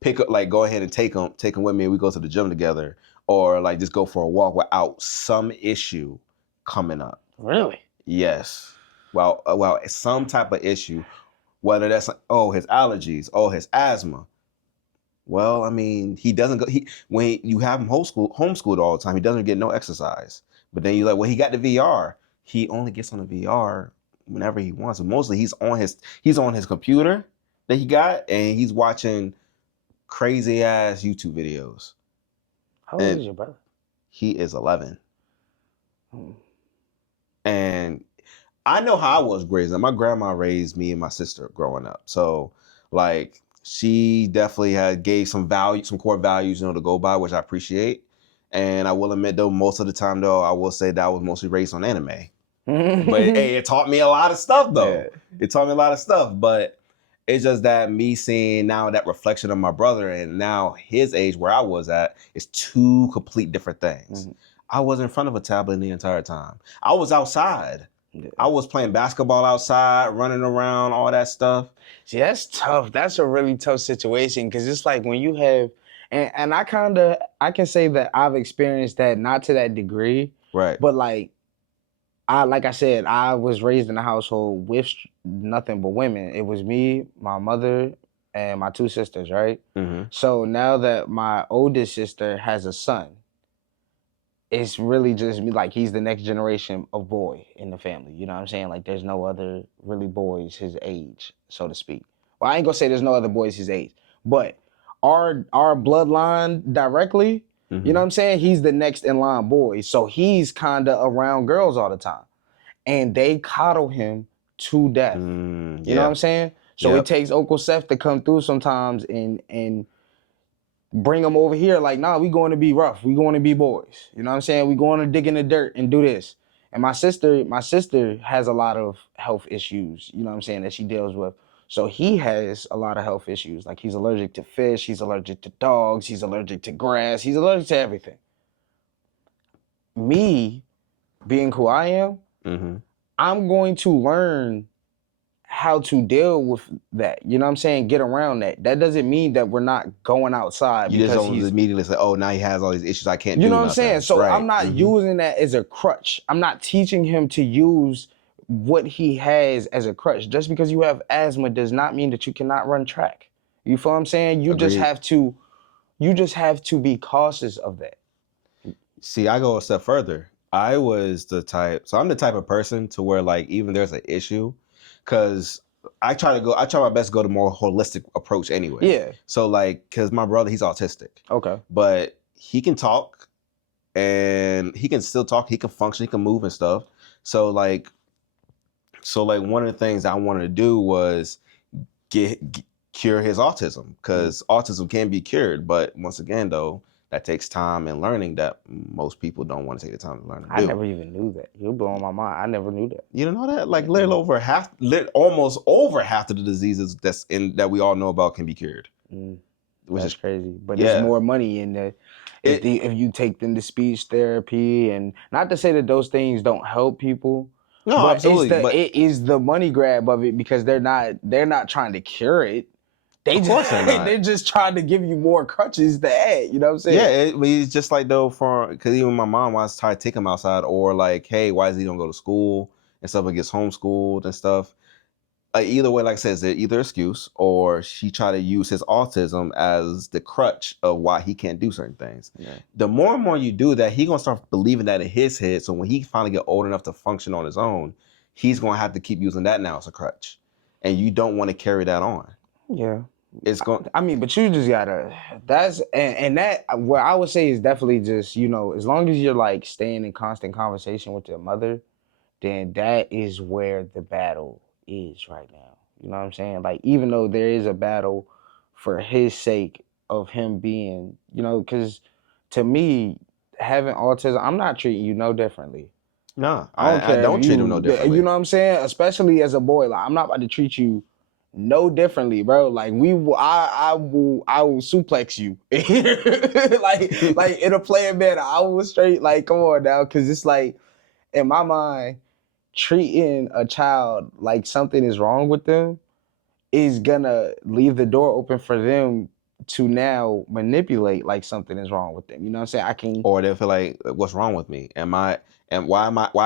pick up, like go ahead and take him with me and we go to the gym together, or like just go for a walk without some issue coming up. Really? Yes. Well, some type of issue, whether that's his allergies, his asthma. Well, I mean, he doesn't go. When you have him homeschooled all the time, he doesn't get no exercise. But then you're like, well, he got the VR. He only gets on the VR whenever he wants. So mostly he's on his computer that he got, and he's watching crazy ass YouTube videos. How old is your brother? He is 11. And I know how I was raised. My grandma raised me and my sister growing up. So like she definitely gave some core values, to go by, which I appreciate. And I will admit though, most of the time though, I will say that I was mostly raised on anime. But hey, it taught me a lot of stuff though. Yeah. It taught me a lot of stuff. But it's just that me seeing now that reflection of my brother and now his age where I was at is two complete different things. I was in front of a tablet the entire time. I was outside. Yeah. I was playing basketball outside, running around, all that stuff. See, that's tough. That's a really tough situation because it's like when you have, and I can say that I've experienced that, not to that degree, right? But like I said, I was raised in a household with nothing but women. It was me, my mother, and my two sisters, right? Mm-hmm. So now that my oldest sister has a son, it's really just me, like he's the next generation of boy in the family. You know what I'm saying? Like there's no other really boys his age, so to speak. Well, I ain't gonna say there's no other boys his age, but our bloodline directly, you know what I'm saying? He's the next in line boy. So he's kind of around girls all the time. And they coddle him to death. You know what I'm saying? So it takes Uncle Seth to come through sometimes and bring them over here like, nah, we going to be rough. We going to be boys. You know what I'm saying? We going to dig in the dirt and do this. And my sister has a lot of health issues, you know what I'm saying, that she deals with. So he has a lot of health issues. Like he's allergic to fish, he's allergic to dogs, he's allergic to grass, he's allergic to everything. Me, being who I am, I'm going to learn how to deal with that. You know what I'm saying? Get around that. That doesn't mean that we're not going outside. You just don't immediately say, oh, now he has all these issues, I can't do nothing. You know what I'm saying? So right. I'm not using that as a crutch. I'm not teaching him to use what he has as a crutch. Just because you have asthma does not mean that you cannot run track. You feel what I'm saying? You just have to be cautious of that. See, I go a step further. I'm the type of person to where like even there's an issue, because I try my best to go to more holistic approach anyway. Yeah. So like, because my brother, he's autistic. Okay. But he can talk, and he can still talk. He can function. He can move and stuff. So like one of the things I wanted to do was cure his autism, because autism can be cured. But once again, though, that takes time and learning that most people don't want to take the time to learn. I never even knew that. You're blowing my mind. I never knew that. You don't know that? Like almost over half of the diseases that we all know about can be cured. Which is crazy. But there's more money in that. If you take them to speech therapy, and not to say that those things don't help people. No, but absolutely. It is the money grab of it, because they're not trying to cure it. They're just trying to give you more crutches to add. You know what I'm saying? Yeah, it's just like though, because even my mom wants to try to take him outside, or like, hey, why is he don't go to school and stuff, and gets homeschooled and stuff. Either way, like I said, it's either excuse, or she try to use his autism as the crutch of why he can't do certain things. Yeah. The more and more you do that, he's gonna start believing that in his head. So when he finally get old enough to function on his own, he's gonna have to keep using that now as a crutch, and you don't want to carry that on. Yeah. But you just gotta, and that, what I would say is definitely just, as long as you're like staying in constant conversation with your mother, then that is where the battle is right now. You know what I'm saying? Like, even though there is a battle for his sake of him being, because to me, having autism, I'm not treating you no differently. No, I don't I care if don't treat him no you differently. know what I'm saying? Especially as a boy, like I'm not about to treat you no differently, bro. Like I will suplex you. like in a playing manner. I will straight like come on now, because it's like in my mind, treating a child like something is wrong with them is gonna leave the door open for them to now manipulate like something is wrong with them. You know what I'm saying? I can Or they'll feel like, what's wrong with me? Why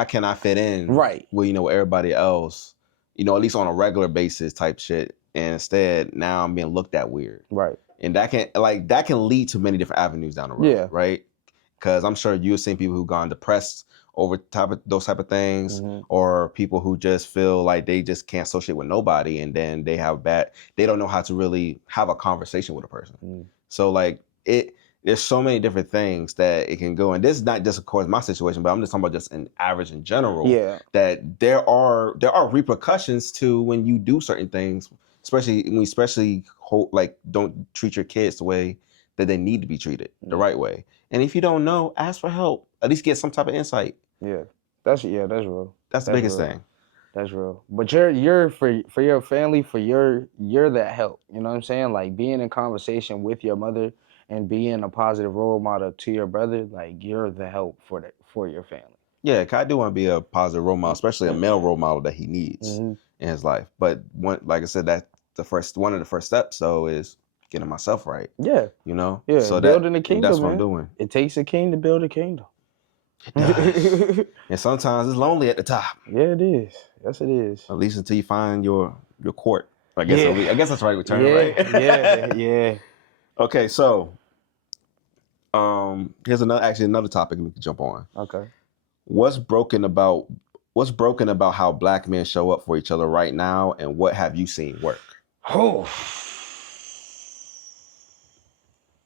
can't I fit in right. with, everybody else, at least on a regular basis type shit. And instead now I'm being looked at weird. Right. And that can lead to many different avenues down the road. Yeah. Right. Because I'm sure you've seen people who've gone depressed over those type of things, or people who just feel like they just can't associate with nobody, and then they don't know how to really have a conversation with a person. So like there's so many different things that it can go. And this is not just, of course, my situation, but I'm just talking about just an average in general. Yeah. That there are repercussions to when you do certain things, especially don't treat your kids the way that they need to be treated, the right way. And if you don't know, ask for help. At least get some type of insight. Yeah. That's real. That's the biggest thing. That's real. But you're for your family, you're that help. You know what I'm saying? Like being in conversation with your mother and being a positive role model to your brother, like you're the help for your family. Yeah, 'cause I do want to be a positive role model, especially a male role model that he needs in his life. But like I said, that's one of the first steps. So is getting myself right. Yeah. Yeah. So building a kingdom, that's what man. I'm doing. It takes a king to build a kingdom. It does. And sometimes it's lonely at the top. Yeah, it is. Yes, it is. At least until you find your court. I guess that's right. We turn right. Yeah. Okay, so here's another topic we can jump on. Okay. What's broken about how Black men show up for each other right now, and what have you seen work? Oh.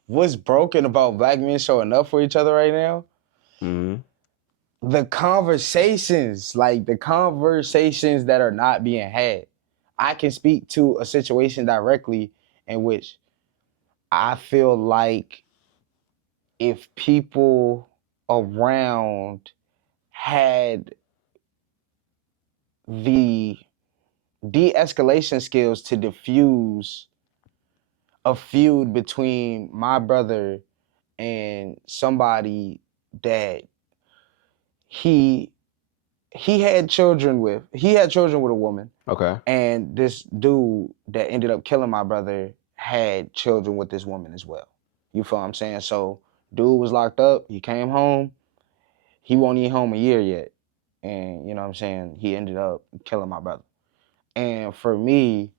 What's broken about Black men showing up for each other right now? The conversations that are not being had. I can speak to a situation directly in which I feel like if people around had the de-escalation skills to diffuse a feud between my brother and somebody that he had children with a woman. Okay. And this dude that ended up killing my brother had children with this woman as well. You feel what I'm saying? So dude was locked up. He came home. He won't even home a year yet. And you know what I'm saying? He ended up killing my brother. And for me,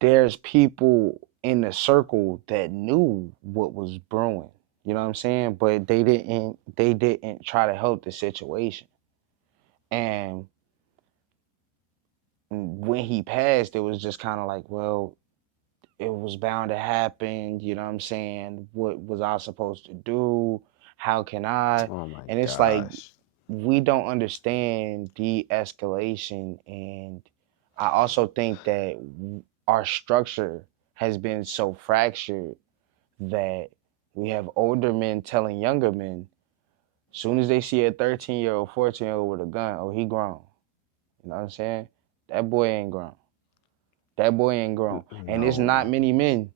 there's people in the circle that knew what was brewing. You know what I'm saying? But they didn't try to help the situation. And when he passed, it was just kind of like, well, it was bound to happen. You know what I'm saying? What was I supposed to do? How can I? Oh my And it's like, we don't understand de-escalation. And I also think that our structure has been so fractured that we have older men telling younger men, as soon as they see a 13-year-old, 14-year-old with a gun, oh, he grown. You know what I'm saying? That boy ain't grown. That boy ain't grown. No. And there's not many men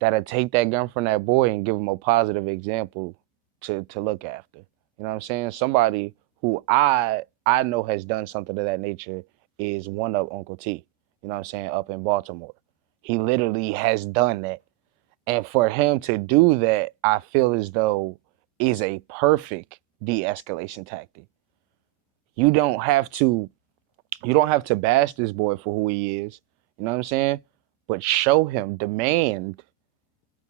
that'll take that gun from that boy and give him a positive example to look after. You know what I'm saying? Somebody who I know has done something of that nature is one of Uncle T. You know what I'm saying? Up in Baltimore. He literally has done that. And for him to do that, I feel as though is a perfect de-escalation tactic. You don't have to bash this boy for who he is. You know what I'm saying? But show him, demand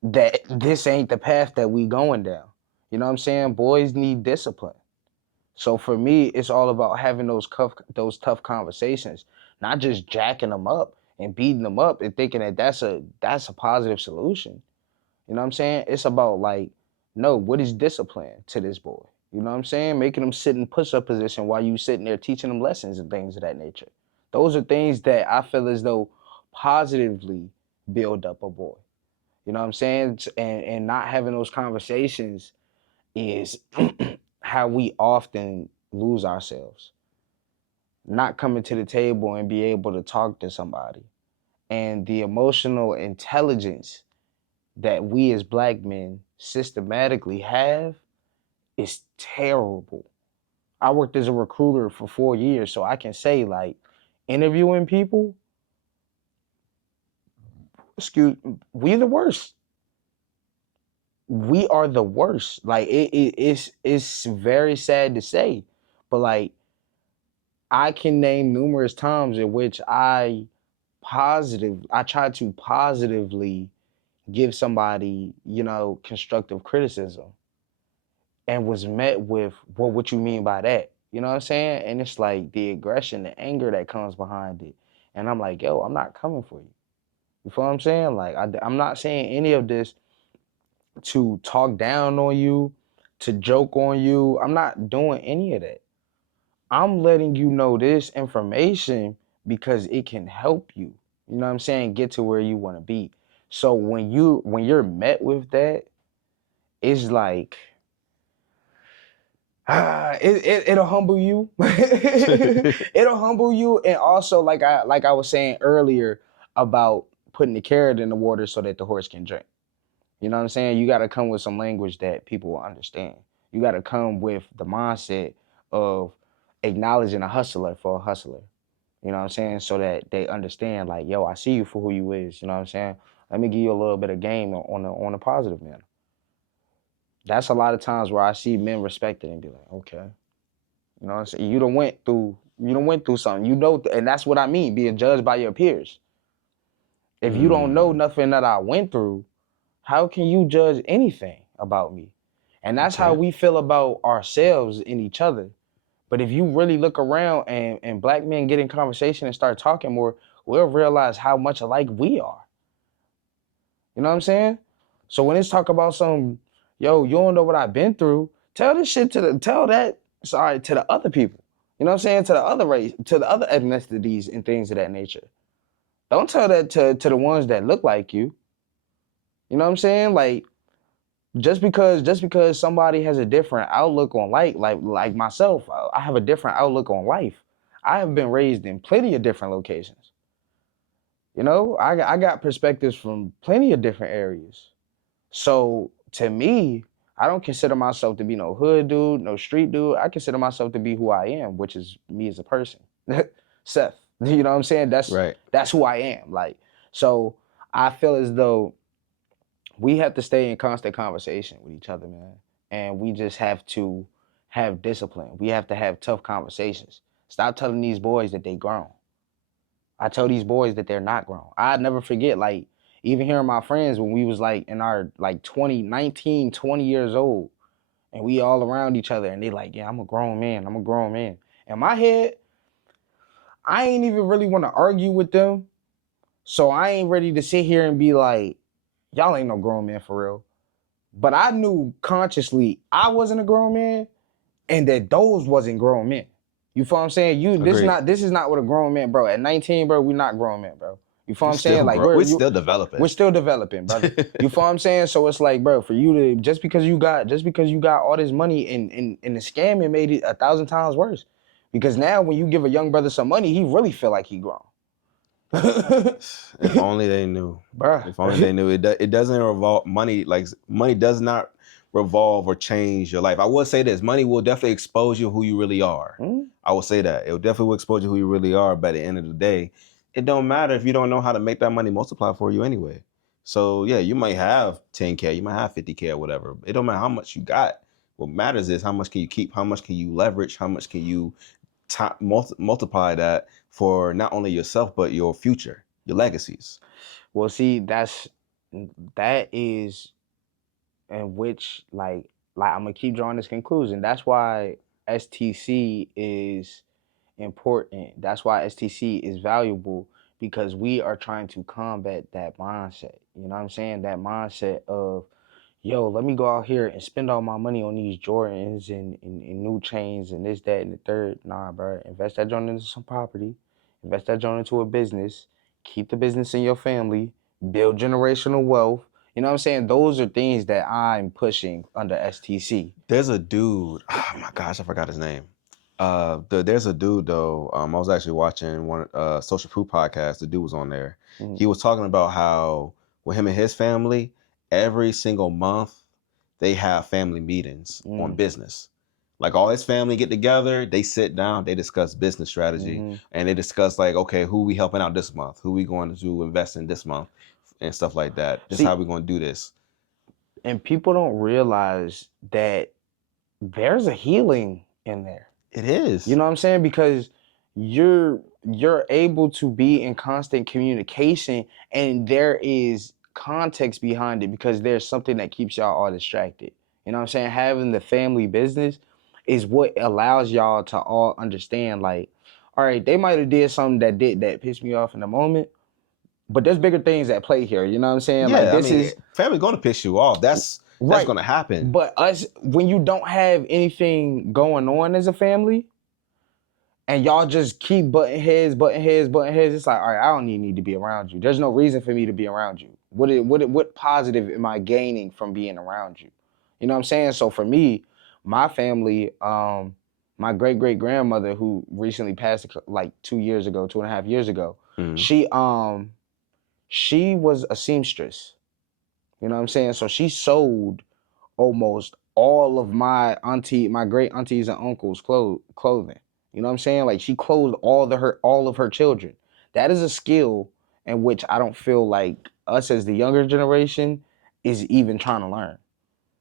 that this ain't the path that we going down. You know what I'm saying? Boys need discipline. So for me, it's all about having those tough conversations, not just jacking them up and beating them up and thinking that that's a positive solution. You know what I'm saying? It's about like, no, what is discipline to this boy? You know what I'm saying? Making them sit in push-up position while you sitting there teaching them lessons and things of that nature. Those are things that I feel as though positively build up a boy. You know what I'm saying? And not having those conversations is how we often lose ourselves, not coming to the table and be able to talk to somebody, and the emotional intelligence that we as black men systematically have is terrible. I worked as a recruiter for 4 years, so I can say, like, interviewing people, we the worst. We are the worst. Like, it's very sad to say, but like, I can name numerous times in which I try to positively give somebody, constructive criticism, and was met with, well, what you mean by that? You know what I'm saying? And it's like the aggression, the anger that comes behind it. And I'm like, yo, I'm not coming for you. You feel what I'm saying? Like, I'm not saying any of this to talk down on you, to joke on you. I'm not doing any of that. I'm letting you know this information because it can help you. You know what I'm saying? Get to where you want to be. So when you're met with that, it's like, it'll humble you. It'll humble you, and also, like I was saying earlier about putting the carrot in the water so that the horse can drink. You know what I'm saying? You got to come with some language that people will understand. You got to come with the mindset of acknowledging a hustler for a hustler. You know what I'm saying? So that they understand, like, yo, I see you for who you is. You know what I'm saying? Let me give you a little bit of game on a positive manner. That's a lot of times where I see men respect it and be like, okay. You know what I'm saying? You done went through something. And that's what I mean, being judged by your peers. If you don't know nothing that I went through, how can you judge anything about me? And that's how we feel about ourselves and each other. But if you really look around and black men get in conversation and start talking more, we'll realize how much alike we are. You know what I'm saying? So when it's talk about some, yo, you don't know what I've been through, tell this shit to the other people. You know what I'm saying? To the other race, to the other ethnicities and things of that nature. Don't tell that to the ones that look like you. You know what I'm saying? Like, just because somebody has a different outlook on life, like myself, I have a different outlook on life. I have been raised in plenty of different locations. I got perspectives from plenty of different areas. So to me, I don't consider myself to be no hood dude, no street dude. I consider myself to be who I am, which is me as a person. Seth. You know what I'm saying? Right. That's who I am. Like, so I feel as though we have to stay in constant conversation with each other, man. And we just have to have discipline. We have to have tough conversations. Stop telling these boys that they grown. I tell these boys that they're not grown. I'd never forget, like, even hearing my friends when we was like in our like 20, 19, 20 years old, and we all around each other, and they like, yeah, I'm a grown man. I'm a grown man. In my head, I ain't even really want to argue with them. So I ain't ready to sit here and be like, y'all ain't no grown man for real. But I knew consciously I wasn't a grown man and that those wasn't grown men. You feel what I'm saying? This is not what a grown man, bro. At 19, bro, we not grown men, bro. You feel what I'm saying? Like, We're still developing. We're still developing, brother. You feel what I'm saying? So it's like, bro, for you to just because you got all this money and the scamming made it 1,000 times worse. Because now when you give a young brother some money, he really feel like he grown. If only they knew. Bruh. If only they knew. It doesn't revolve money. Like, money does not revolve or change your life. I will say this: money will definitely expose you who you really are. I will say that it will definitely expose you who you really are. But at the end of the day, it don't matter if you don't know how to make that money multiply for you anyway. So yeah, you might have 10K, you might have 50K or whatever. It don't matter how much you got. What matters is how much can you keep, how much can you leverage, how much can you multiply that for not only yourself but your future, your legacies. Well, see, that is in which, like I'm gonna keep drawing this conclusion. That's why STC is important. That's why STC is valuable, because we are trying to combat that mindset. You know what I'm saying? That mindset of, yo, let me go out here and spend all my money on these Jordans and new chains and this, that, and the third. Nah, bro. Invest that joint into some property. Invest that joint into a business. Keep the business in your family. Build generational wealth. You know what I'm saying? Those are things that I'm pushing under STC. There's a dude. Oh my gosh, I forgot his name. There's a dude though. I was actually watching one Social Proof podcast. The dude was on there. Mm-hmm. He was talking about how with him and his family, every single month they have family meetings on business. Like all his family get together, they sit down, they discuss business strategy, and they discuss like, okay, who we helping out this month, who we going to invest in this month, and stuff like that. Just how we going to do this. And people don't realize that there's a healing in there. It is. You know what I'm saying? Because you're able to be in constant communication, and there is context behind it because there's something that keeps y'all all distracted. You know what I'm saying? Having the family business is what allows y'all to all understand, like, all right, they might have did something that pissed me off in the moment, but there's bigger things at play here. You know what I'm saying? Yeah, Like this is family's gonna piss you off. That's gonna happen. But us, when you don't have anything going on as a family, and y'all just keep butting heads, it's like, all right, I don't even need to be around you. There's no reason for me to be around you. What positive am I gaining from being around you? You know what I'm saying? So for me, my family, my great grandmother who recently passed like 2.5 years ago, she was a seamstress. You know what I'm saying? So she sold almost all of my great aunties and uncles' clothing. You know what I'm saying? Like she clothed all of her children. That is a skill in which I don't feel like us as the younger generation is even trying to learn.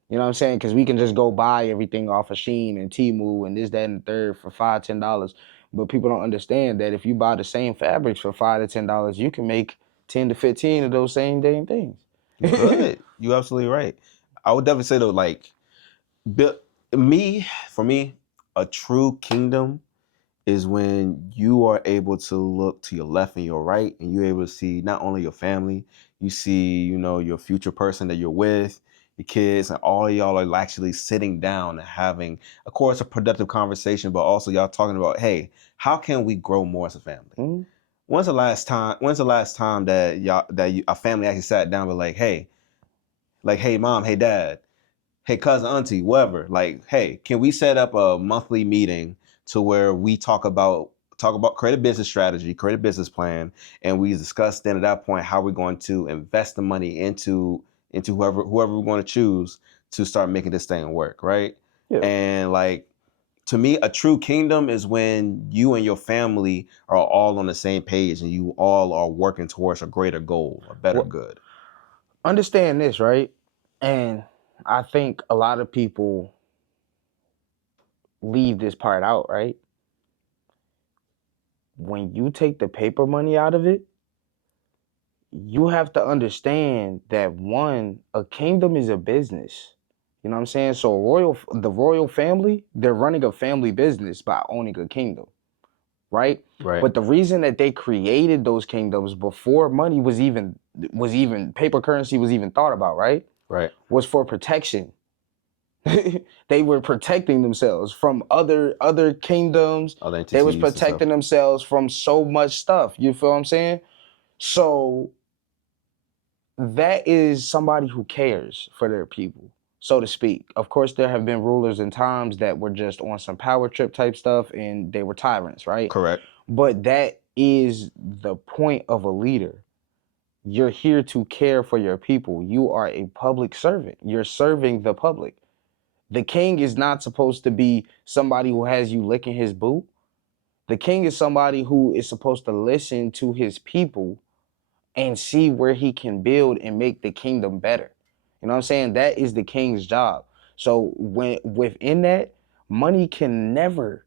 You know what I'm saying? Because we can just go buy everything off of Shein and Temu and this, that, and the third for $5, $10. But people don't understand that if you buy the same fabrics for $5 to $10, you can make 10 to 15 of those same damn things. You could. You absolutely right. I would definitely say though, like, for me, a true kingdom is when you are able to look to your left and your right, and you're able to see not only your family, you see, your future person that you're with, your kids, and all of y'all are actually sitting down and having, of course, a productive conversation, but also y'all talking about, hey, how can we grow more as a family? Mm-hmm. When's the last time that a family actually sat down and hey, mom, hey dad, hey cousin, auntie, whatever, like, hey, can we set up a monthly meeting to where we talk about create a business strategy, create a business plan, and we discuss then at that point how we're going to invest the money into whoever we're going to choose to start making this thing work, right? Yeah. And like, to me, a true kingdom is when you and your family are all on the same page and you all are working towards a greater goal, a better good. Understand this, right? And I think a lot of people leave this part out, right? When you take the paper money out of it, you have to understand that a kingdom is a business. You know what I'm saying? So the royal family, they're running a family business by owning a kingdom, right? Right. But the reason that they created those kingdoms before money was even paper currency was even thought about, right? Right. Was for protection. They were protecting themselves from other kingdoms. Other entities. They was protecting themselves from so much stuff. You feel what I'm saying? So that is somebody who cares for their people, so to speak. Of course, there have been rulers in times that were just on some power trip type stuff and they were tyrants, right? Correct. But that is the point of a leader. You're here to care for your people. You are a public servant. You're serving the public. The king is not supposed to be somebody who has you licking his boot. The king is somebody who is supposed to listen to his people and see where he can build and make the kingdom better. You know what I'm saying? That is the king's job. So within that, money can never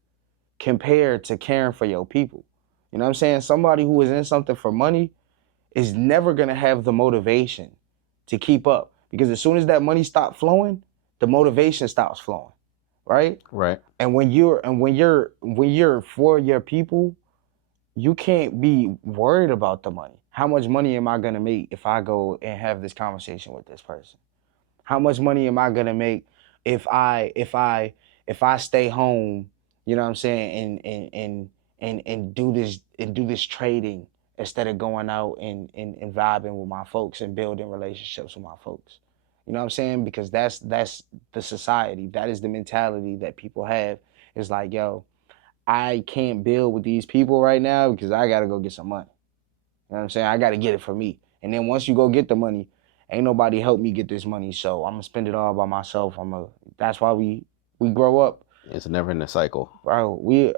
compare to caring for your people. You know what I'm saying? Somebody who is in something for money is never going to have the motivation to keep up, because as soon as that money stops flowing, the motivation stops flowing, right? Right. And when you're for your people, you can't be worried about the money. How much money am I going to make if I go and have this conversation with this person? How much money am I going to make if I stay home, you know what I'm saying, and do this trading instead of going out and vibing with my folks and building relationships with my folks. You know what I'm saying? Because that's the society. That is the mentality that people have. It's like, yo, I can't build with these people right now because I gotta go get some money. You know what I'm saying? I gotta get it for me. And then once you go get the money, ain't nobody help me get this money, so I'm gonna spend it all by myself. That's why we grow up. It's never in a cycle. Bro,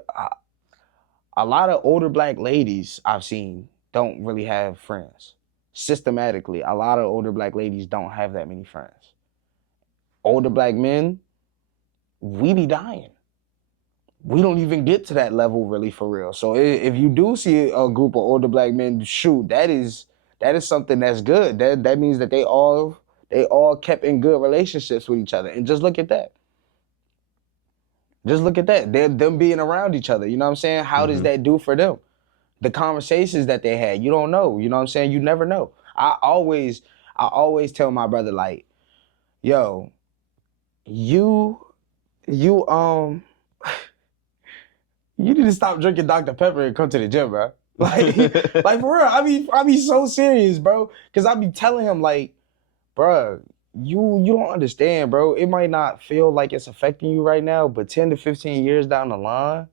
a lot of older black ladies I've seen don't really have friends. Systematically, a lot of older black ladies don't have that many friends. Older black men, we be dying. We don't even get to that level really for real. So if you do see a group of older black men, shoot, that is something that's good. That means that they all kept in good relationships with each other. And just look at that. Just look at that. They're them being around each other. You know what I'm saying? How does that do for them? The conversations that they had, you don't know. You know what I'm saying? You never know. I always tell my brother, like, yo, you you need to stop drinking Dr. Pepper and come to the gym, bro. Like for real. I be so serious, bro. Cause I be telling him, like, bro, you don't understand, bro. It might not feel like it's affecting you right now, but 10 to 15 years down the line,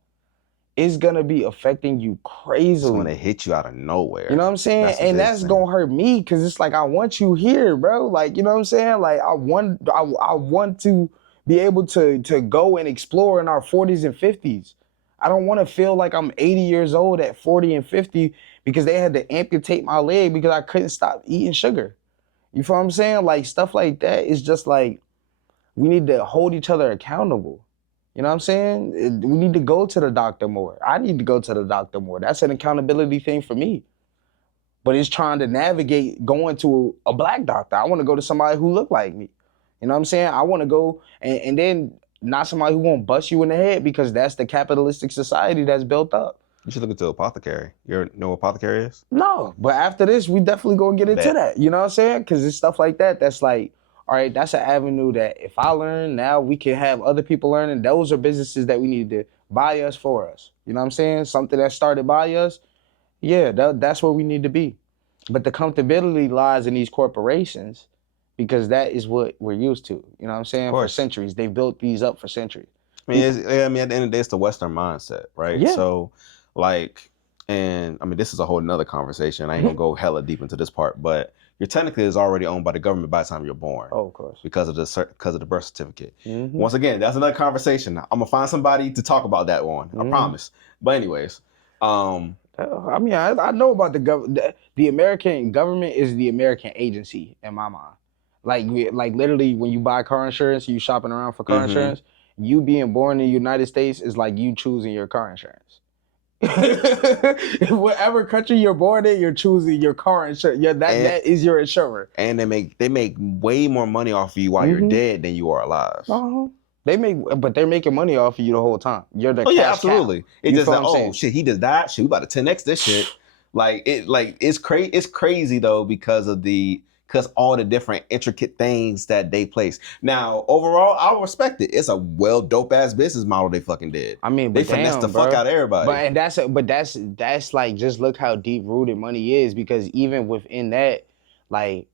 it's gonna be affecting you crazily. It's gonna hit you out of nowhere. You know what I'm saying? And that's gonna hurt me because it's like I want you here, bro. Like, you know what I'm saying? Like I want to be able to go and explore in our 40s and 50s. I don't want to feel like I'm 80 years old at 40 and 50 because they had to amputate my leg because I couldn't stop eating sugar. You feel what I'm saying? Like stuff like that is just like we need to hold each other accountable. You know what I'm saying? We need to go to the doctor more. I need to go to the doctor more. That's an accountability thing for me. But it's trying to navigate going to a black doctor. I want to go to somebody who look like me. You know what I'm saying? I want to go and then not somebody who won't bust you in the head because that's the capitalistic society that's built up. You should look into apothecary. You know what apothecary is? No, but after this, we definitely gonna get into that. You know what I'm saying? Because it's stuff like that that's like, all right, that's an avenue that if I learn, now we can have other people learning. Those are businesses that we need to buy us for us. You know what I'm saying? Something that started by us, yeah, that's where we need to be. But the comfortability lies in these corporations because that is what we're used to. You know what I'm saying? For centuries. They built these up for centuries. I mean, at the end of the day, it's the Western mindset, right? Yeah. So, like, and I mean, this is a whole nother conversation. I ain't gonna go hella deep into this part, but your technically is already owned by the government by the time you're born. Oh, of course. Because of the birth certificate. Once again, that's another conversation. I'm gonna find somebody to talk about that one. I promise. But anyways, I mean, I know about the government. The American government is the American agency in my mind. Like literally, when you buy car insurance, you shopping around for car insurance. You being born in the United States is like you choosing your car insurance. Whatever country you're born in, you're choosing your car insurance. Yeah, that is your insurer. And they make way more money off of you while you're dead than you are alive. But they're making money off of you the whole time. You're the cash absolutely. cow. It's just like, shit, he just died. Shit, we about to 10x this shit. It's crazy though because all the different intricate things that they place. Now, overall, I'll respect it. It's a dope ass business model they fucking did. I mean, they finessed the fuck out of everybody. But that's like, just look how deep rooted money is, because even within that, like,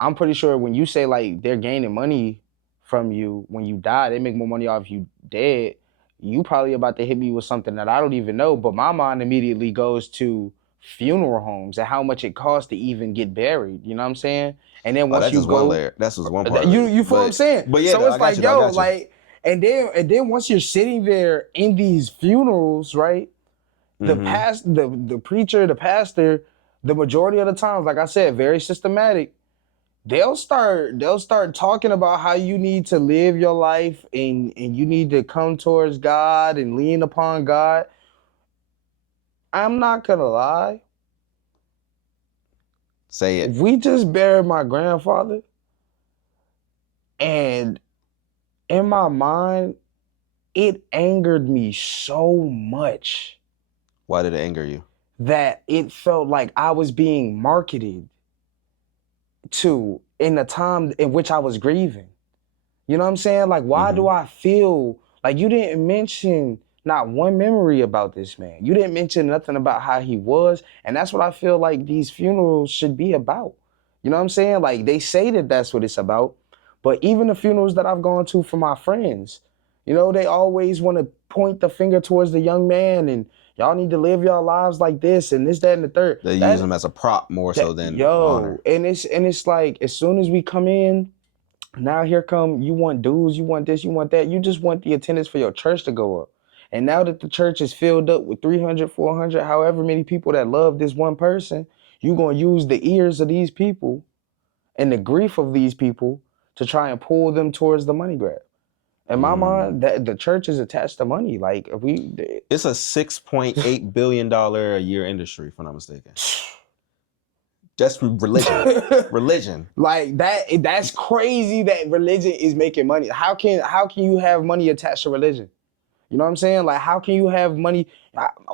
I'm pretty sure when you say like they're gaining money from you when you die, they make more money off you dead. You probably about to hit me with something that I don't even know, but my mind immediately goes to funeral homes and how much it costs to even get buried. You know what I'm saying? And then once you go, that's just one part. You feel what I'm saying? But yeah, so it's like, yo, like, and then once you're sitting there in these funerals, right? The preacher, the pastor, the majority of the times, like I said, very systematic. They'll start talking about how you need to live your life and you need to come towards God and lean upon God. I'm not gonna lie. Say it. We just buried my grandfather, and in my mind, it angered me so much. Why did it anger you? That it felt like I was being marketed to in the time in which I was grieving. You know what I'm saying? Like, why do I feel like you didn't mention Not one memory about this man. You didn't mention nothing about how he was. And that's what I feel like these funerals should be about. You know what I'm saying? Like, they say that that's what it's about. But even the funerals that I've gone to for my friends, you know, they always want to point the finger towards the young man and y'all need to live y'all lives like this and this, that, and the third. They use them as a prop more so than honor. And it's like, as soon as we come in, now here come, you want dues, you want this, you want that. You just want the attendance for your church to go up. And now that the church is filled up with 300, 400, however many people that love this one person, you're going to use the ears of these people and the grief of these people to try and pull them towards the money grab. In my mind, that the church is attached to money. Like, it's a $6.8 billion a year industry, if I'm not mistaken. Just religion. Like that's crazy that religion is making money. How can you have money attached to religion? You know what I'm saying? Like, how can you have money?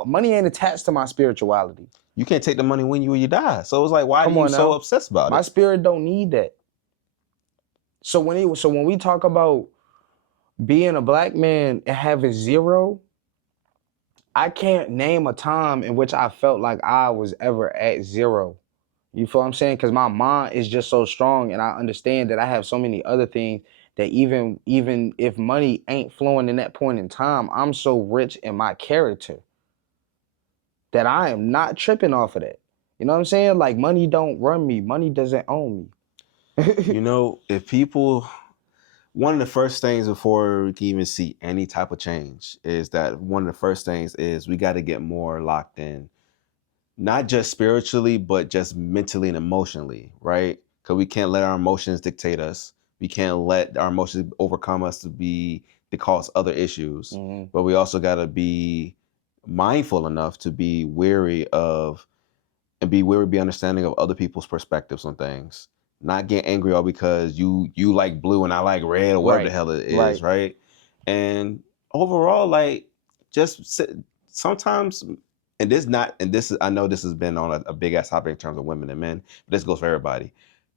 Money ain't attached to my spirituality. You can't take the money when you die. So it's like, why are you so obsessed about it? My spirit don't need that. So when we talk about being a black man and having zero, I can't name a time in which I felt like I was ever at zero. You feel what I'm saying? Because my mind is just so strong, and I understand that I have so many other things that even if money ain't flowing in that point in time, I'm so rich in my character that I am not tripping off of that. You know what I'm saying? Like, money don't run me. Money doesn't own me. You know, if people, one of the first things before we can even see any type of change is that one of the first things is we got to get more locked in. Not just spiritually, but just mentally and emotionally, right? Because we can't let our emotions dictate us. We can't let our emotions overcome us to cause other issues. Mm-hmm. But we also got to be mindful enough to be be understanding of other people's perspectives on things. Not get angry all because you like blue and I like red or whatever the hell it is, right? And overall, like, just sometimes. And I know this has been on a big ass topic in terms of women and men, but this goes for everybody.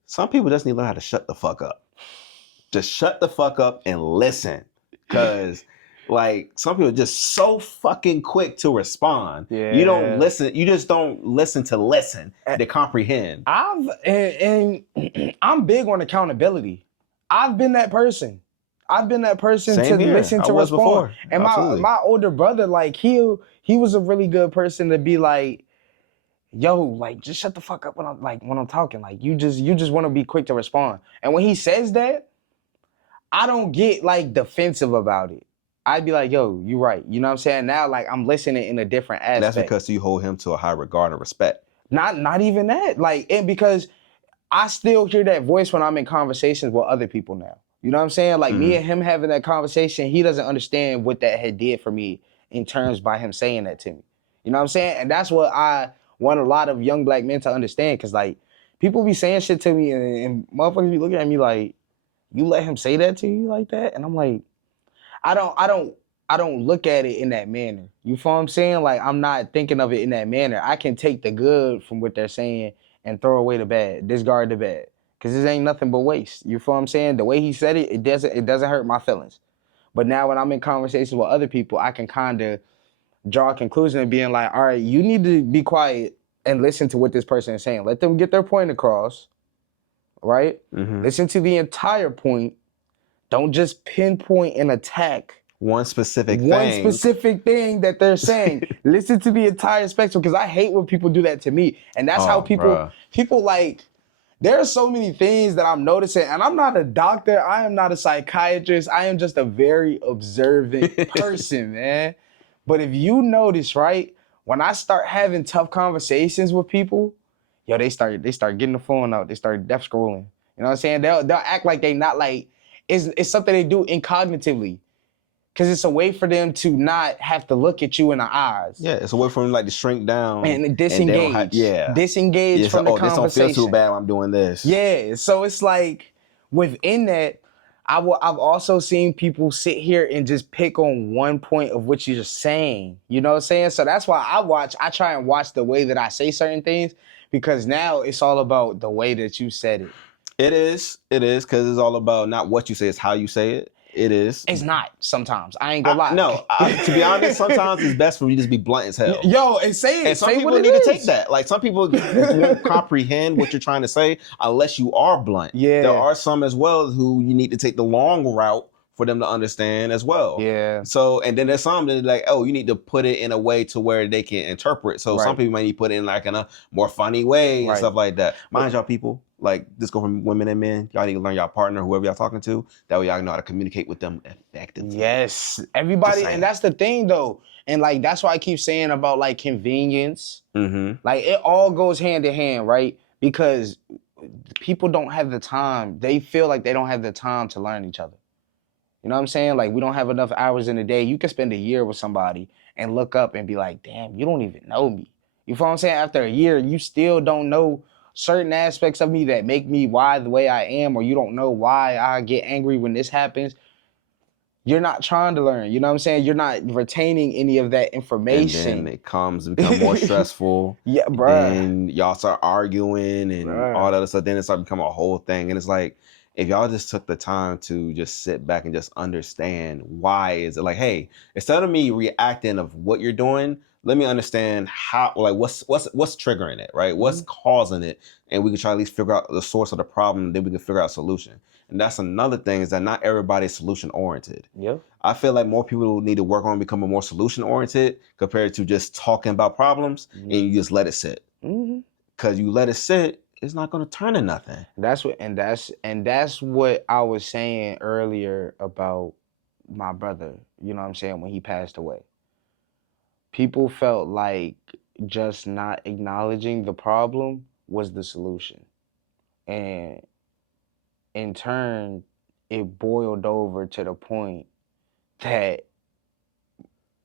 Some people just need to learn how to shut the fuck up. Just shut the fuck up and listen. Because, like, some people are just so fucking quick to respond. Yeah. You don't listen. You just don't listen to comprehend. I'm big on accountability. I've been that person. Same to here. listen to respond. Before. And my older brother, like, he was a really good person to be like, yo, like, just shut the fuck up when I'm talking. Like, you just want to be quick to respond. And when he says that, I don't get, like, defensive about it. I'd be like, yo, you right. You know what I'm saying? Now, like, I'm listening in a different aspect. And that's because you hold him to a high regard and respect. Not even that. Like, and because I still hear that voice when I'm in conversations with other people now. You know what I'm saying? Like, me and him having that conversation, he doesn't understand what that had did for me in terms by him saying that to me. You know what I'm saying? And that's what I want a lot of young black men to understand. Because, like, people be saying shit to me and motherfuckers be looking at me like, you let him say that to you like that? And I'm like, I don't look at it in that manner. You feel what I'm saying? Like, I'm not thinking of it in that manner. I can take the good from what they're saying and throw away the bad, discard the bad. Cause this ain't nothing but waste. You feel what I'm saying? The way he said it, it doesn't hurt my feelings. But now when I'm in conversations with other people, I can kind of draw a conclusion and being like, all right, you need to be quiet and listen to what this person is saying. Let them get their point across, right? Mm-hmm. Listen to the entire point. Don't just pinpoint and attack one specific thing that they're saying. Listen to the entire spectrum, because I hate when people do that to me. And that's how people like, there are so many things that I'm noticing, and I'm not a doctor, I am not a psychiatrist, I am just a very observant person, man. But if you notice, right, when I start having tough conversations with people, yo, they start getting the phone out, they start death scrolling. You know what I'm saying? They'll act like they not like, it's something they do incognitively. Because it's a way for them to not have to look at you in the eyes. Yeah, it's a way for them, like, to shrink down. And disengage. Disengage from the conversation. This don't feel too bad when I'm doing this. Yeah, so it's like, within that, I've also seen people sit here and just pick on one point of what you're saying. You know what I'm saying? So that's why I try and watch the way that I say certain things, because now it's all about the way that you said it. It is, because it's all about not what you say, it's how you say it. It is. It's not sometimes. I ain't gonna lie. No, to be honest, sometimes it's best for you to just be blunt as hell. Yo, and say it. And some say people what it need to is. take that. Like some people won't comprehend what you're trying to say unless you are blunt. Yeah. There are some as well who you need to take the long route for them to understand as well. Yeah. So, and then there's some that are like, oh, you need to put it in a way to where they can interpret. So some Right. people might need to put it in like in a more funny way and Right. stuff like that. Mind y'all people, like this go from women and men. Y'all need to learn y'all partner, whoever y'all talking to. That way y'all know how to communicate with them effectively. Yes. Everybody, and that's the thing though. And like that's why I keep saying about like convenience. Mm-hmm. Like it all goes hand in hand, right? Because people don't have the time. They feel like they don't have the time to learn each other. You know what I'm saying? Like we don't have enough hours in a day. You can spend a year with somebody and look up and be like, damn, you don't even know me. You feel what I'm saying? After a year, you still don't know certain aspects of me that make me why the way I am, or you don't know why I get angry when this happens. You're not trying to learn. You know what I'm saying? You're not retaining any of that information. And then it become more stressful. Yeah, bruh. Then y'all start arguing and all that other stuff. Then it starts becoming a whole thing. And it's like, if y'all just took the time to just sit back and just understand why is it like, hey, instead of me reacting of what you're doing, let me understand how, like, what's triggering it, right? What's causing it, and we can try to at least figure out the source of the problem. And then we can figure out a solution. And that's another thing is that not everybody's solution oriented. Yeah. I feel like more people need to work on becoming more solution oriented compared to just talking about problems and you just let it sit. Because you let it sit, it's not going to turn to nothing. That's what I was saying earlier about my brother. You know what I'm saying? When he passed away, people felt like just not acknowledging the problem was the solution, and in turn, it boiled over to the point that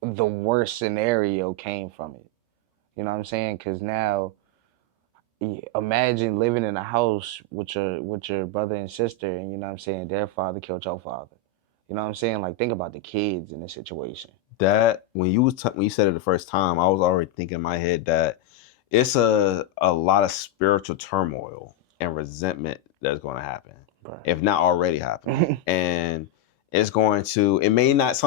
the worst scenario came from it. You know what I'm saying? Because now, imagine living in a house with your brother and sister, and you know what I'm saying, their father killed your father. You know what I'm saying? Like, think about the kids in this situation. That when you said it the first time, I was already thinking in my head that it's a lot of spiritual turmoil and resentment that's going to happen, if not already happening. And it's going to, it may not,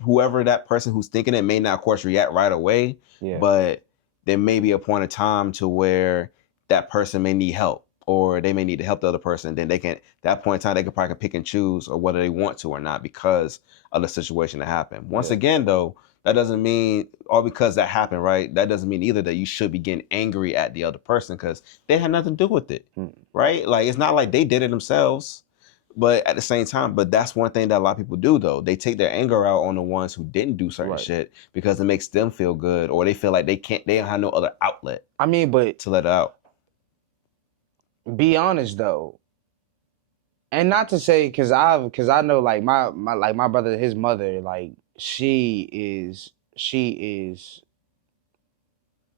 whoever that person who's thinking it may not, of course, react right away, but there may be a point of time to where that person may need help, or they may need to help the other person. Then they can, that point in time, they can probably pick and choose or whether they want to or not because of the situation that happened. Once again, though, that doesn't mean, all because that happened, right? That doesn't mean either that you should be getting angry at the other person because they had nothing to do with it, right? Like, it's not like they did it themselves. But at the same time, but that's one thing that a lot of people do, though. They take their anger out on the ones who didn't do certain shit because it makes them feel good, or they feel like they don't have no other outlet. I mean, but to let it out. Be honest though, and not to say because I know like my brother, his mother, like she is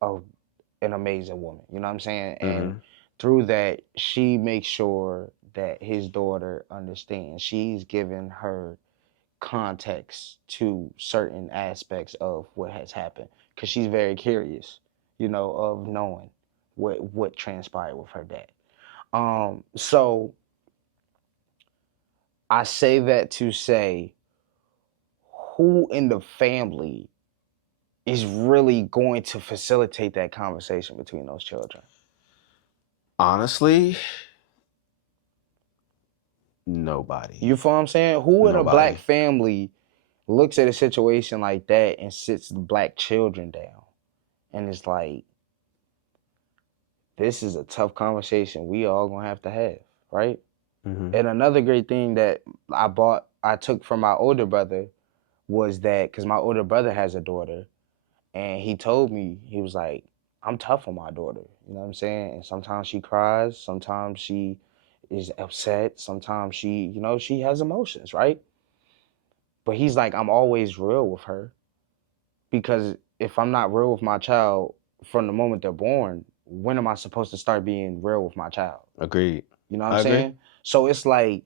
an amazing woman. You know what I'm saying? And through that, she makes sure that his daughter understands. She's given her context to certain aspects of what has happened because she's very curious, you know, of knowing what transpired with her dad. So I say that to say, who in the family is really going to facilitate that conversation between those children? Honestly, nobody. You feel what I'm saying? Who in a black family looks at a situation like that and sits the black children down and is like, this is a tough conversation we all gonna have to have, right? And another great thing that I took from my older brother was that, because my older brother has a daughter, and he told me, he was like, I'm tough on my daughter, you know what I'm saying? And sometimes she cries, sometimes she is upset, sometimes she, you know, she has emotions, right? But he's like, I'm always real with her, because if I'm not real with my child from the moment they're born, when am I supposed to start being real with my child? Agreed. You know what I'm saying? So it's like,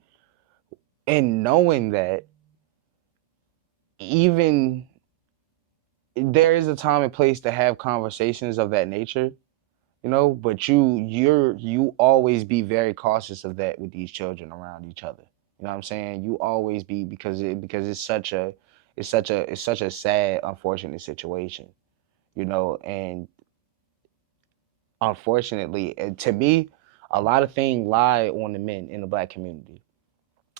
in knowing that, even there is a time and place to have conversations of that nature, you know, but you always be very cautious of that with these children around each other. You know what I'm saying? You always be because it's such a sad, unfortunate situation. You know, and unfortunately, to me, a lot of things lie on the men in the black community.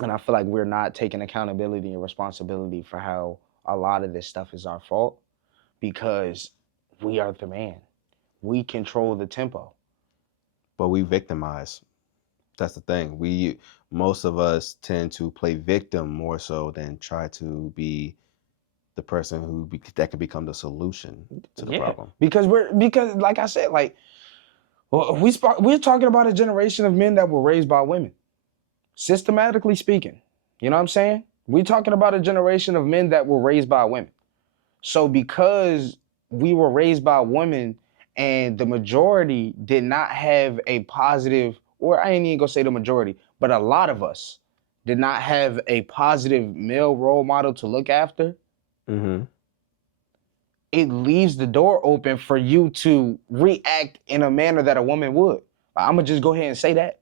And I feel like we're not taking accountability and responsibility for how a lot of this stuff is our fault because we are the man. We control the tempo. But we victimize. That's the thing. Most of us tend to play victim more so than try to be the person that could become the solution to the problem. Because like I said, like we're talking about a generation of men that were raised by women, systematically speaking. You know what I'm saying? We're talking about a generation of men that were raised by women. So because we were raised by women and the majority did not have a positive, or I ain't even gonna say the majority, but a lot of us did not have a positive male role model to look after, Mm-hmm. it leaves the door open for you to react in a manner that a woman would. I'm gonna just go ahead and say that.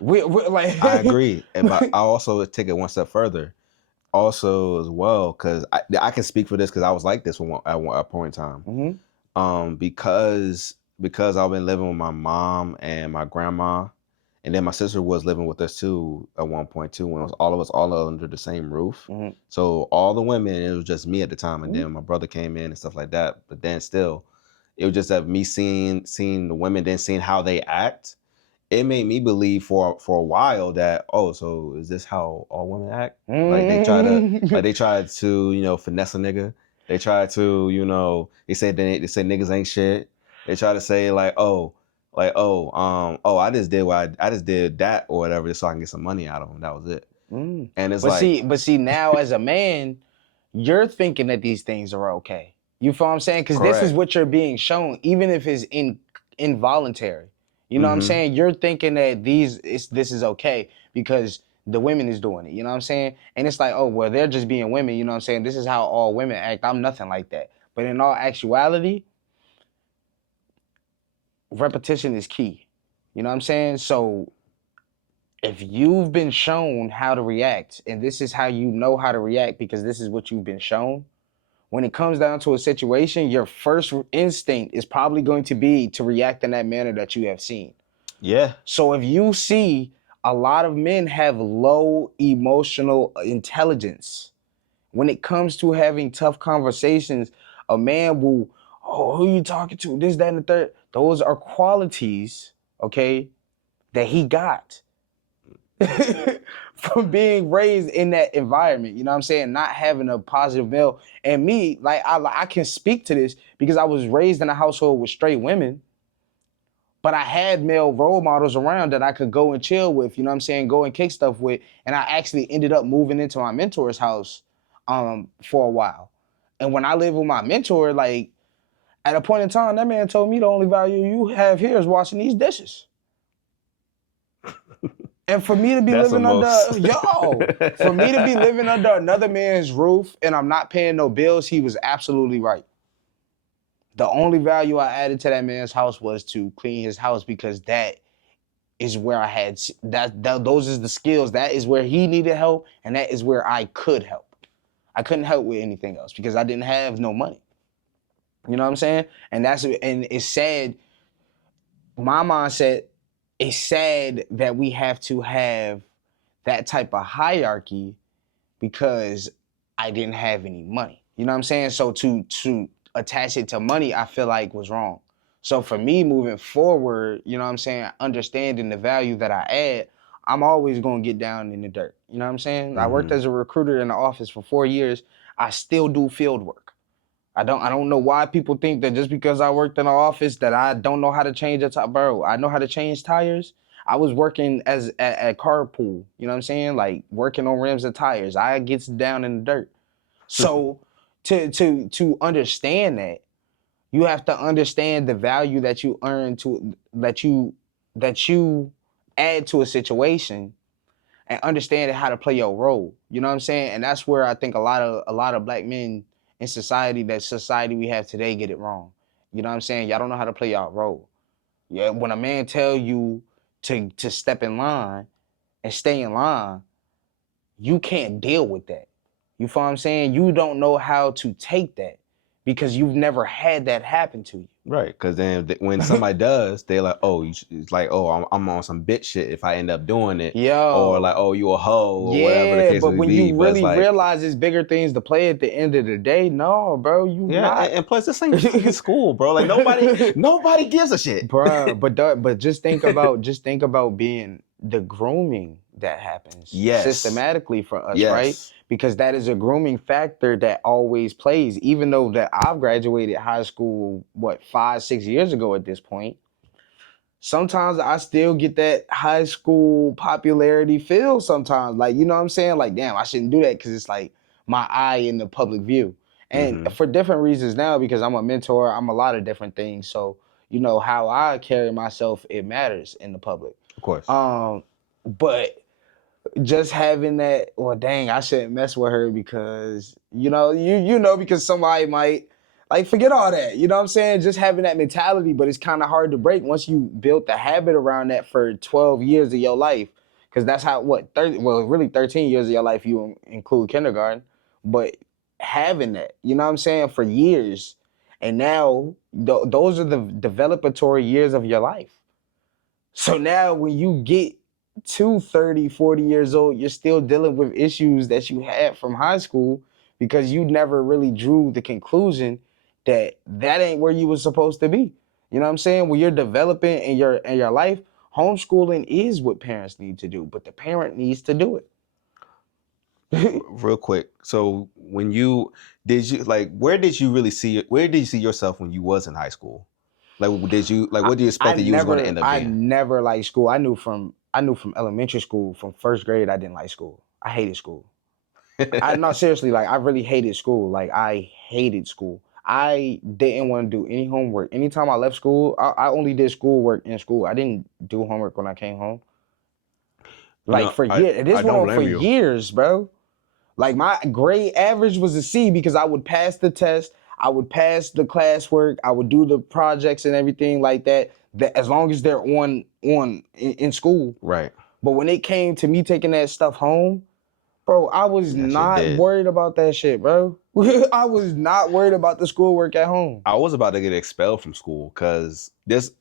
We're like I agree, but I also take it one step further. Also, as well, because I can speak for this because I was like this at one point in time. Mm-hmm. Because I've been living with my mom and my grandma, and then my sister was living with us too at one point too. When it was all of us all under the same roof, Mm-hmm. so all the women, it was just me at the time, and Mm-hmm. then my brother came in and stuff like that. But then still, it was just that me seeing the women, then seeing how they act. It made me believe for a while that, oh, so is this how all women act? Like they try to finesse a nigga. They try to they say niggas ain't shit. They try to say I just did I just did that or whatever just so I can get some money out of them. That was it. And it's But see, now as a man, you're thinking that these things are okay. You feel what I'm saying? Because this is correct. what you're being shown, even if it's involuntary. You know what I'm Mm-hmm. saying? You're thinking that this is okay because the women is doing it. You know what I'm saying? And it's like, oh well, they're just being women. You know what I'm saying? This is how all women act. I'm nothing like that. But in all actuality, repetition is key. You know what I'm saying? So if you've been shown how to react, and this is how you know how to react because this is what you've been shown, when it comes down to a situation, your first instinct is probably going to be to react in that manner that you have seen. Yeah. So if you see a lot of men have low emotional intelligence, when it comes to having tough conversations, a man will, oh, who you talking to? This, that, and the third. Those are qualities, okay, that he got. From being raised in that environment, you know what I'm saying? Not having a positive male. And me, like I can speak to this because I was raised in a household with straight women, but I had male role models around that I could go and chill with, you know what I'm saying? Go and kick stuff with. And I actually ended up moving into my mentor's house for a while. And when I lived with my mentor, like at a point in time, that man told me the only value you have here is washing these dishes. And for me to be That's the living under, most. for me to be living under another man's roof and I'm not paying no bills, he was absolutely right. The only value I added to that man's house was to clean his house because that is where I had, those is the skills. That is where he needed help and that is where I could help. I couldn't help with anything else because I didn't have no money. You know what I'm saying? And it's sad. My mindset, it's sad that we have to have that type of hierarchy because I didn't have any money. You know what I'm saying? So to attach it to money, I feel like was wrong. So for me moving forward, you know what I'm saying, understanding the value that I add, I'm always gonna get down in the dirt. You know what I'm saying? I worked as a recruiter in the office for 4 years. I still do field work. I don't know why people think that just because I worked in an office that I don't know how to change a tire. Bro, I know how to change tires. I was working as at carpool, you know what I'm saying? Like working on rims and tires. I gets down in the dirt. So to understand that, you have to understand the value that you earn to that you add to a situation and understanding how to play your role. You know what I'm saying? And that's where I think a lot of black men in society, that society we have today, get it wrong. You know what I'm saying? Y'all don't know how to play y'all role. Yeah, when a man tell you to step in line and stay in line, you can't deal with that. You feel what I'm saying? You don't know how to take that because you've never had that happen to you. Right, because then when somebody does, they're like, "Oh, it's like, oh, I'm on some bitch shit if I end up doing it," or like, Yo. "Oh, you a hoe," or whatever the Yeah, case but may when be. you But it's really like, realize it's bigger things to play at the end of the day, no, bro, you yeah, not. and plus this ain't fucking school, bro. Like nobody gives a shit, Bruh, but just think about being the grooming that happens Yes, systematically for us, right? yes, Because that is a grooming factor that always plays. Even though that I've graduated high school, 5-6 years ago at this point, sometimes I still get that high school popularity feel sometimes. Like, you know what I'm saying? Like, damn, I shouldn't do that because it's like my eye in the public view. And mm-hmm. for different reasons now, because I'm a mentor, I'm a lot of different things. So, you know, how I carry myself, it matters in the public. Of course. But just having that, well, dang, I shouldn't mess with her because because somebody might like forget all that. You know what I'm saying? Just having that mentality, but it's kind of hard to break once you built the habit around that for 12 years of your life. Because that's how 13 years of your life you include kindergarten, but having that, you know what I'm saying, for years, and now those are the developatory years of your life. So now when you get to 30, 40 years old, you're still dealing with issues that you had from high school because you never really drew the conclusion that ain't where you was supposed to be. You know what I'm saying? When you're developing in your life, homeschooling is what parents need to do, but the parent needs to do it. Real quick. So when you like, where did you see yourself when you was in high school? Like, what did you expect that you was going to end up I being? never liked school. I knew from elementary school, from first grade, I didn't like school. I hated school. I no seriously, like I really hated school. Like I hated school. I didn't want to do any homework. Anytime I left school, I only did schoolwork in school. I didn't do homework when I came home. Like for I years, and this I went don't on for blame you. years, bro. Like my grade average was a C because I would pass the test, I would pass the classwork, I would do the projects and everything like that. That as long as they're in school. Right. But when it came to me taking that stuff home, bro, I was That shit not dead. worried about that shit, bro. I was not worried about the schoolwork at home. I was about to get expelled from school because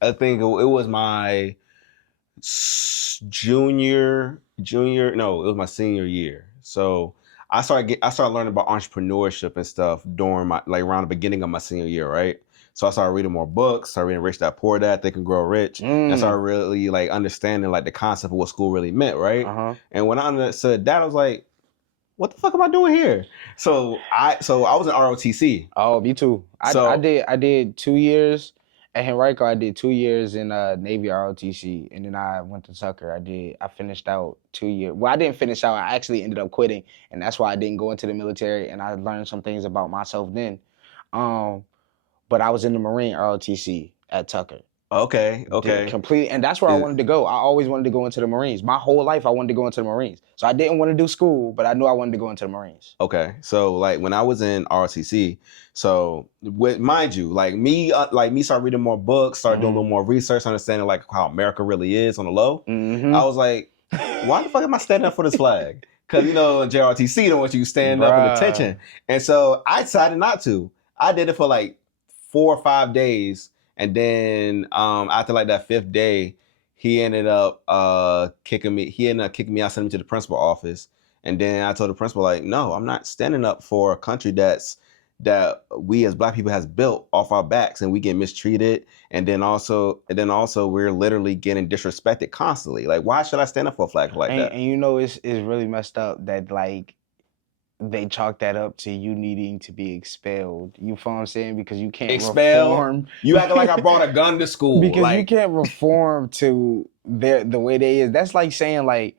I think it was my no, it was my senior year. So I started learning about entrepreneurship and stuff during my, like, around the beginning of my senior year, right? So I started reading more books, started reading Rich Dad Poor Dad, Think and Grow Rich, and started really like understanding like the concept of what school really meant, right? Uh-huh. And when I understood that, I was like, what the fuck am I doing here? So I was in ROTC. Oh, me too. So I did 2 years at Henrico. I did 2 years in Navy ROTC, and then I went to Tucker. I finished out 2 years. Well, I didn't finish out. I actually ended up quitting, and that's why I didn't go into the military. And I learned some things about myself then. But I was in the Marine ROTC at Tucker. okay. Completely, and that's where I wanted to go. I always wanted to go into the Marines. My whole life, I wanted to go into the Marines. So I didn't want to do school, but I knew I wanted to go into the Marines. Okay, so like when I was in ROTC, so mind you, like me start reading more books, start doing a little more research, understanding like how America really is on the low. I was like, why the fuck am I standing up for this flag? Because in JROTC don't want you to stand up in attention, and so I decided not to. I did it for like 4 or 5 days, and then after like that 5th day, he ended up kicking me. He ended up kicking me out, sending me to the principal office. And then I told the principal, like, no, I'm not standing up for a country that we as Black people has built off our backs, and we get mistreated, and then also we're literally getting disrespected constantly. Like, why should I stand up for a flag like that? And it's really messed up that like they chalk that up to you needing to be expelled. You feel what I'm saying? Because you can't reform. You acting like I brought a gun to school. Because like, you can't reform to the way they is. That's like saying like,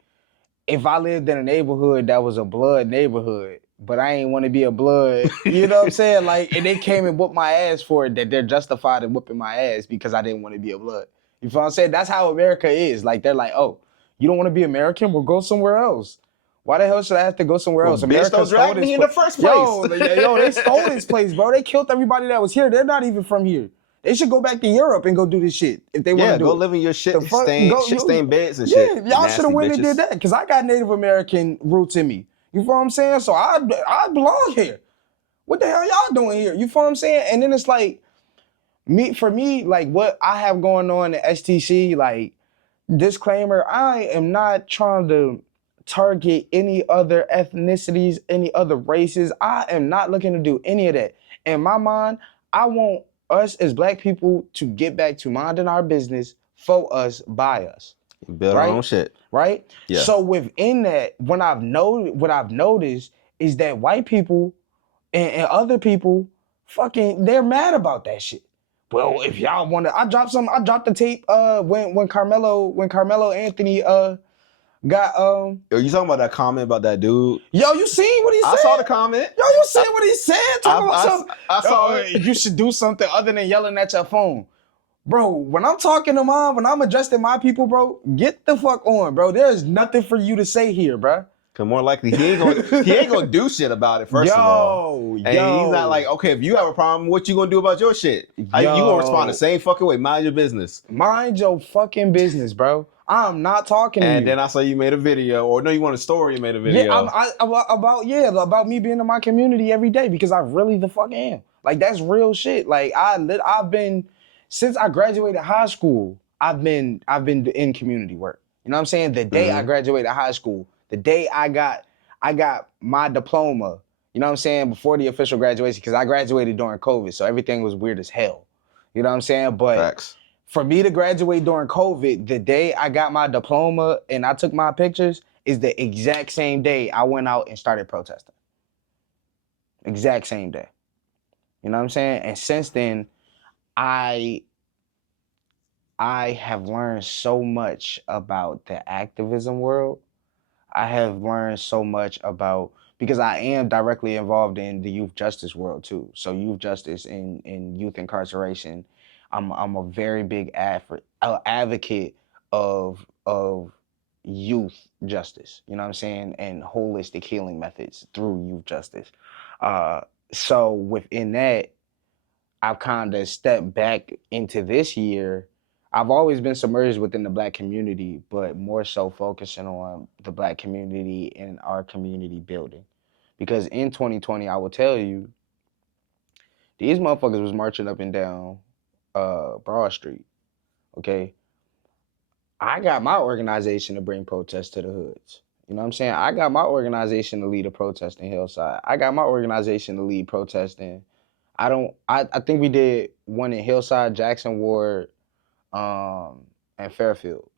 if I lived in a neighborhood that was a blood neighborhood, but I ain't want to be a blood, you know what I'm saying? Like, and they came and whooped my ass for it, that they're justified in whooping my ass because I didn't want to be a blood. You feel what I'm saying? That's how America is. Like, they're like, oh, you don't want to be American? Well, go somewhere else. Why the hell should I have to go somewhere else? America don't drag me in the first place. Yo, they stole this place, bro. They killed everybody that was here. They're not even from here. They should go back to Europe and go do this shit if they want to do go it. live in your shit The fuck? shit stained beds and Yeah, shit. y'all should have Nasty went and bitches. did that because I got Native American roots in me. You feel what I'm saying? So I belong here. What the hell y'all doing here? You feel what I'm saying? And then it's like, for me, like what I have going on at STC, like, disclaimer, I am not trying to target any other ethnicities, any other races. I am not looking to do any of that. In my mind, I want us as Black people to get back to minding our business for us, by us. Build our own shit. Right? Yeah. So within that, what I've noticed is that white people and other people they're mad about that shit. Well, if y'all want to, I dropped the tape when Carmelo Anthony got Are you talking about that comment about that dude? Yo, you seen what he said? I saw the comment. Yo, you seen what he said? Talking about something. I saw it. You should do something other than yelling at your phone. Bro, when I'm talking to when I'm addressing my people, bro, get the fuck on, bro. There's nothing for you to say here, bro. Cause more likely he ain't gonna do shit about it. First of all, and he's not like, okay, if you have a problem, what you gonna do about your shit? You gonna respond the same fucking way? Mind your business. Mind your fucking business, bro. I'm not talking to you. And then I saw you made a video, or no, you want a story? You made a video. Yeah, about me being in my community every day because I really the fuck am. Like that's real shit. Like I've been since I graduated high school. I've been in community work. You know what I'm saying? The day I graduated high school. The day I got my diploma, you know what I'm saying, before the official graduation, because I graduated during COVID, so everything was weird as hell. You know what I'm saying? But Facts. For me to graduate during COVID, the day I got my diploma and I took my pictures is the exact same day I went out and started protesting. Exact same day. You know what I'm saying? And since then, I have learned so much about the activism world. I have learned so much about, because I am directly involved in the youth justice world too. So youth justice and youth incarceration, I'm a very big advocate of youth justice. You know what I'm saying? And holistic healing methods through youth justice. So within that, I've kind of stepped back into this year. I've always been submerged within the Black community, but more so focusing on the Black community and our community building. Because in 2020, I will tell you, these motherfuckers was marching up and down Broad Street, okay? I got my organization to bring protests to the hoods. You know what I'm saying? I got my organization to lead a protest in Hillside. I got my organization to lead protesting. I think we did one in Hillside, Jackson Ward, and Fairfield.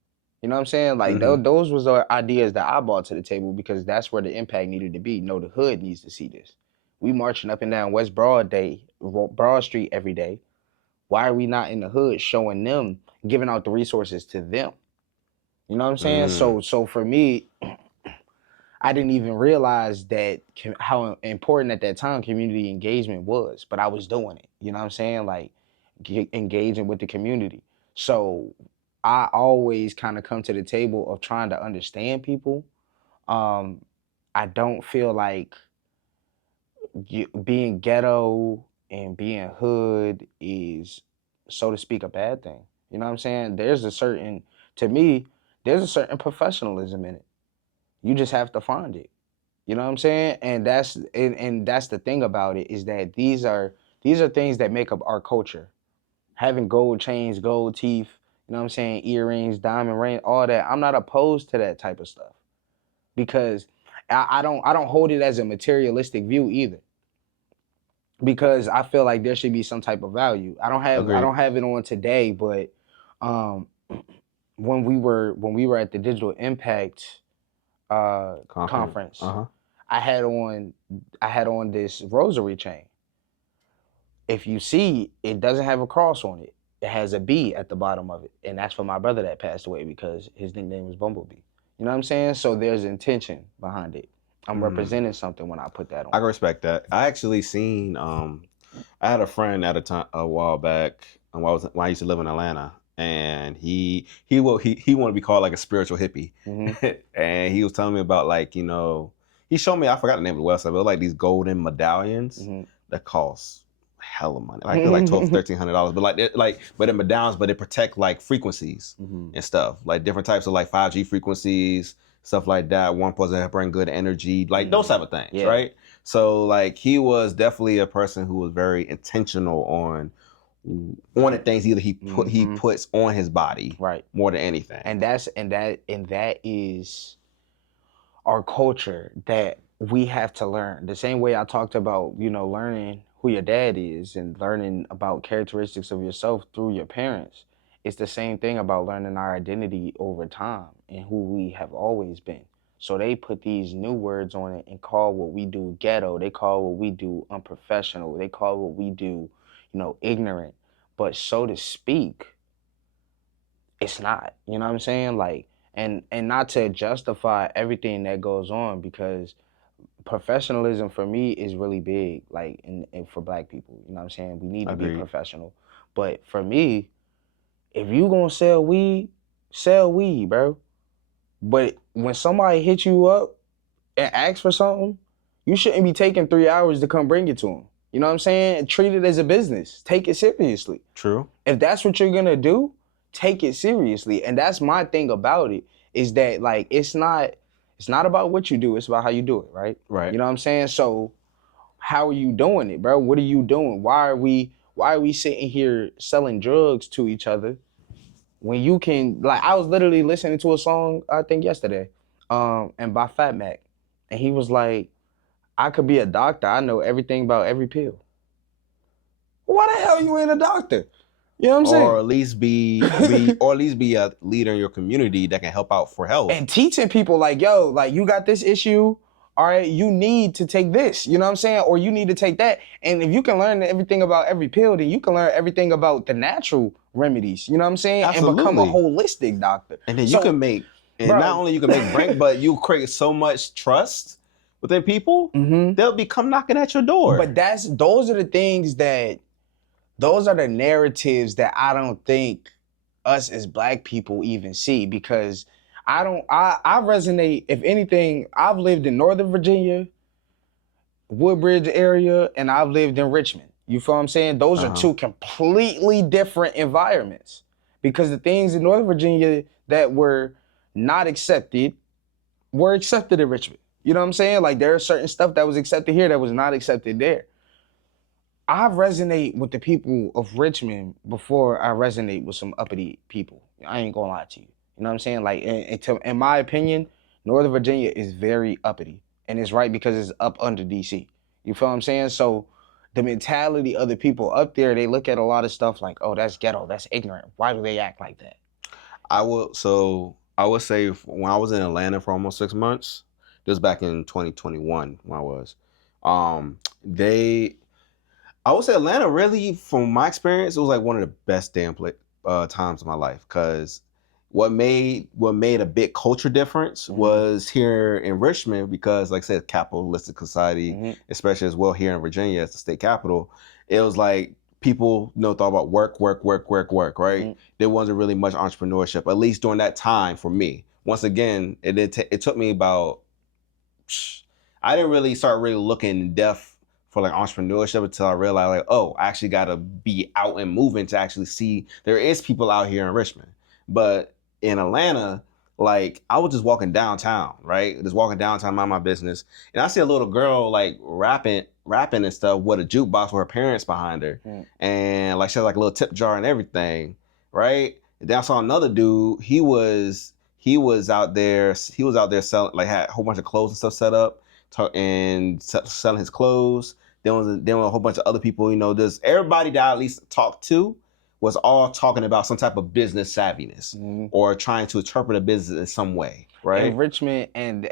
You know what I'm saying? Like those was the ideas that I brought to the table because that's where the impact needed to be. No, the hood needs to see this. We marching up and down West Broad Street every day. Why are we not in the hood showing them, giving out the resources to them? You know what I'm saying? So for me, I didn't even realize that how important at that time community engagement was, but I was doing it. You know what I'm saying? Like engaging with the community. So I always kind of come to the table of trying to understand people. I don't feel like being ghetto and being hood is, so to speak, a bad thing. You know what I'm saying? To me, there's a certain professionalism in it. You just have to find it. You know what I'm saying? And that's the thing about it is that these are things that make up our culture. Having gold chains, gold teeth, you know what I'm saying, earrings, diamond ring, all that. I'm not opposed to that type of stuff because I don't hold it as a materialistic view either. Because I feel like there should be some type of value. I don't have it on today, but when we were at the Digital Impact conference, I had on this rosary chain. If you see, it doesn't have a cross on it. It has a B at the bottom of it. And that's for my brother that passed away because his nickname was Bumblebee. You know what I'm saying? So there's intention behind it. I'm representing something when I put that on. I can respect that. I actually seen, I had a friend at a while back when I used to live in Atlanta. And he wanted to be called like a spiritual hippie. And he was telling me about like, you know, he showed me, I forgot the name of the website, but like these golden medallions that cost hella money. Like they're like $1,200-$1,300. But but in Medallions, but it protect like frequencies and stuff. Like different types of like 5G frequencies, stuff like that. One supposed to bring good energy, like those type of things, right? So like he was definitely a person who was very intentional on the things either he puts on his body, right, more than anything. And that is our culture that we have to learn. The same way I talked about, learning who your dad is and learning about characteristics of yourself through your parents. It's the same thing about learning our identity over time and who we have always been. So they put these new words on it and call what we do ghetto. They call what we do unprofessional. They call what we do, ignorant. But so to speak, it's not. You know what I'm saying? Like, and not to justify everything that goes on, because professionalism for me is really big, like in for Black people. You know what I'm saying? We need to be professional. But for me, if you gonna sell weed, bro. But when somebody hits you up and asks for something, you shouldn't be taking 3 hours to come bring it to them. You know what I'm saying? Treat it as a business. Take it seriously. True. If that's what you're gonna do, take it seriously. And that's my thing about it, is that like it's not about what you do, it's about how you do it, right? Right. You know what I'm saying? So how are you doing it, bro? What are you doing? Why are we sitting here selling drugs to each other when you can, like, I was literally listening to a song, I think yesterday, and by Fat Mac. And he was like, I could be a doctor. I know everything about every pill. Why the hell you ain't a doctor? You know what I'm saying? Or at least be a leader in your community that can help out for health. And teaching people like, yo, like you got this issue, all right, you need to take this, you know what I'm saying? Or you need to take that. And if you can learn everything about every pill, then you can learn everything about the natural remedies, you know what I'm saying? Absolutely. And become a holistic doctor. And then you can make, not only you can make break, but you create so much trust within people, they'll be come knocking at your door. But those are the narratives that I don't think us as Black people even see, because I resonate, if anything, I've lived in Northern Virginia, Woodbridge area, and I've lived in Richmond. You feel what I'm saying? Those are two completely different environments, because the things in Northern Virginia that were not accepted were accepted in Richmond. You know what I'm saying? Like there are certain stuff that was accepted here that was not accepted there. I resonate with the people of Richmond before I resonate with some uppity people. I ain't gonna lie to you. You know what I'm saying? Like, in my opinion, Northern Virginia is very uppity. And it's right because it's up under DC. You feel what I'm saying? So the mentality of the people up there, they look at a lot of stuff like, oh, that's ghetto, that's ignorant. Why do they act like that? I would say when I was in Atlanta for almost 6 months, this was back in 2021 when I was, I would say Atlanta really, from my experience, it was like one of the best damn times of my life, because what made a big culture difference was here in Richmond, because like I said, capitalistic society, especially as well here in Virginia as the state capital, it was like people thought about work, right? There wasn't really much entrepreneurship, at least during that time for me. Once again, it took me about, I didn't really start looking in depth for like entrepreneurship until I realized like, oh, I actually gotta be out and moving to actually see there is people out here in Richmond. But in Atlanta, like I was just walking downtown, right? Just walking downtown, mind my business. And I see a little girl like rapping and stuff with a jukebox with her parents behind her. And like she had like a little tip jar and everything, right? And then I saw another dude, he was out there selling, like had a whole bunch of clothes and stuff set up and selling his clothes. There was a whole bunch of other people, just everybody that I at least talked to was all talking about some type of business savviness or trying to interpret a business in some way, right? In Richmond, and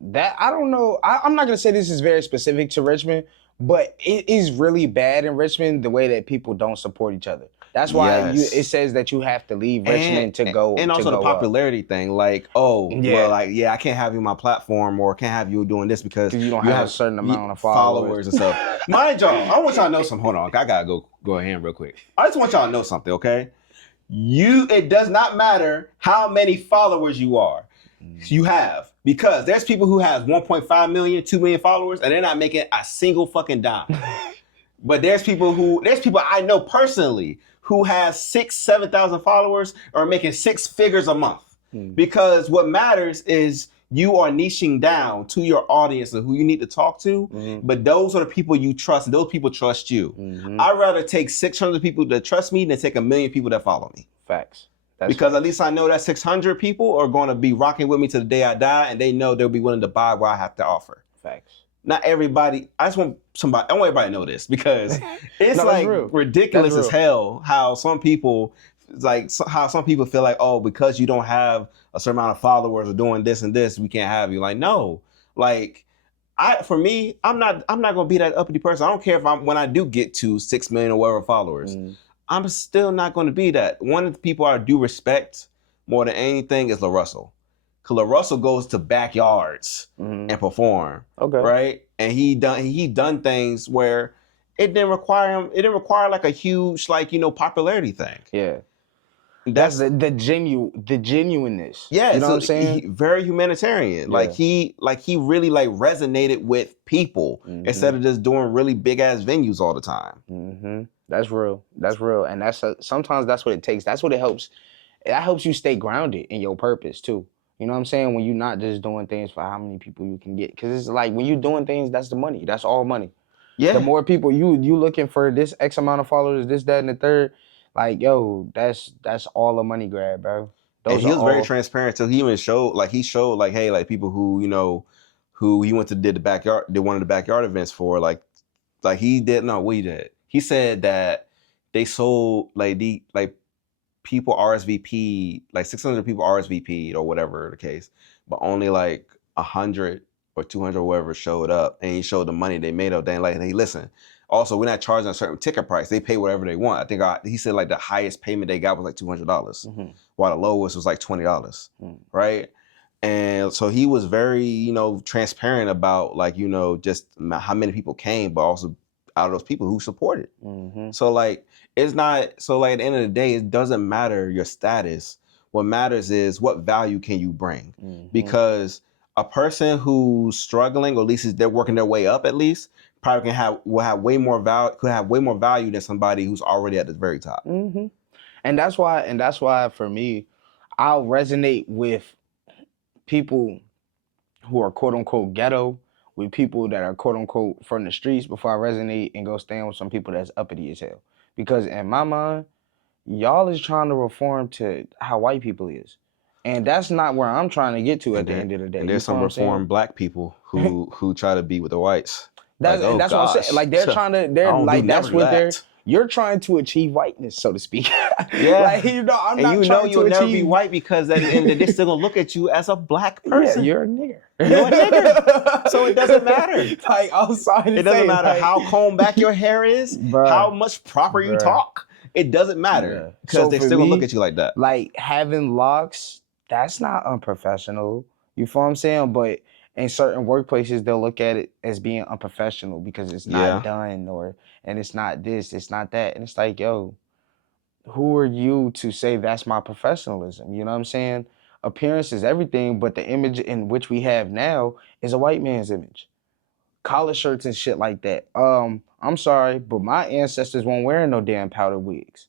that, I don't know, I'm not going to say this is very specific to Richmond, but it is really bad in Richmond the way that people don't support each other. That's why it says that you have to leave Richmond to go. And also the popularity thing, like, well, like, I can't have you on my platform or can't have you doing this because you don't have a certain amount of followers and stuff. Mind y'all, I want y'all to know something. Hold on, I gotta go ahead real quick. I just want y'all to know something, okay? It does not matter how many followers you have, because there's people who have 1.5 million, 2 million followers, and they're not making a single fucking dime. But there's people I know personally who has 7,000 followers or making 6 figures a month. Because what matters is you are niching down to your audience and who you need to talk to. But those are the people you trust, and those people trust you. I'd rather take 600 people that trust me than take 1,000,000 people that follow me. Facts. Because at least I know that 600 people are going to be rocking with me to the day I die, and they know they'll be willing to buy what I have to offer. Facts. Not everybody. I want everybody to know this, because it's ridiculous as hell how some people feel like, oh, because you don't have a certain amount of followers or doing this and this, we can't have you. Like, no, like for me, I'm not gonna be that uppity person. I don't care when I do get to 6 million or whatever followers. I'm still not going to be that. One of the people I do respect more than anything is LaRussell. Because LaRussell goes to backyards and perform. Okay. Right? And he done things where it didn't require like a huge, popularity thing. Yeah. That's the genuineness. Yeah, you know what I'm saying? Very humanitarian. Yeah. He really resonated with people instead of just doing really big ass venues all the time. That's real. And sometimes that's what it takes. That's what it helps. That helps you stay grounded in your purpose too. You know what I'm saying? When you're not just doing things for how many people you can get. Because it's like when you're doing things, that's the money. That's all money. Yeah. The more people you looking for this X amount of followers, this, that, and the third, like, yo, that's all a money grab, bro. And he was very transparent. So he even showed, hey, people who, who he went to did one of the backyard events for, he did. He said that they sold people RSVP, 600 people RSVP'd or whatever the case, but only 100 or 200 or whatever showed up, and he showed the money they made up. Then hey, listen, also we're not charging a certain ticket price. They pay whatever they want. I think he said the highest payment they got was $200, while the lowest was $20, right? And so he was very transparent about just how many people came, but also out of those people who supported. So it's not at the end of the day, it doesn't matter your status. What matters is what value can you bring, because a person who's struggling, or at least they're working their way up, at least probably could have way more value than somebody who's already at the very top. And that's why for me, I'll resonate with people who are quote unquote ghetto, with people that are quote unquote from the streets, before I resonate and go stand with some people that's uppity as hell. Because in my mind, y'all is trying to reform to how white people is. And that's not where I'm trying to get to at the end of the day. And there's some reformed black people who try to be with the whites. That's what I'm saying. They're trying to, you're trying to achieve whiteness, so to speak. Yeah. I'm not trying you'll never be white, because at the end of the day, they're still gonna look at you as a black person. Yeah, you're a nigger. You're a nigger. So it doesn't matter. Outside it doesn't matter how combed back your hair is, how much proper you talk. It doesn't matter, because they're still gonna look at you like that. Having locks, that's not unprofessional. You feel what I'm saying? But in certain workplaces, they'll look at it as being unprofessional because it's not done, and it's not this, it's not that. And it's like, yo, who are you to say that's my professionalism? You know what I'm saying? Appearance is everything, but the image in which we have now is a white man's image. Collar shirts and shit like that. I'm sorry, but my ancestors weren't wearing no damn powdered wigs.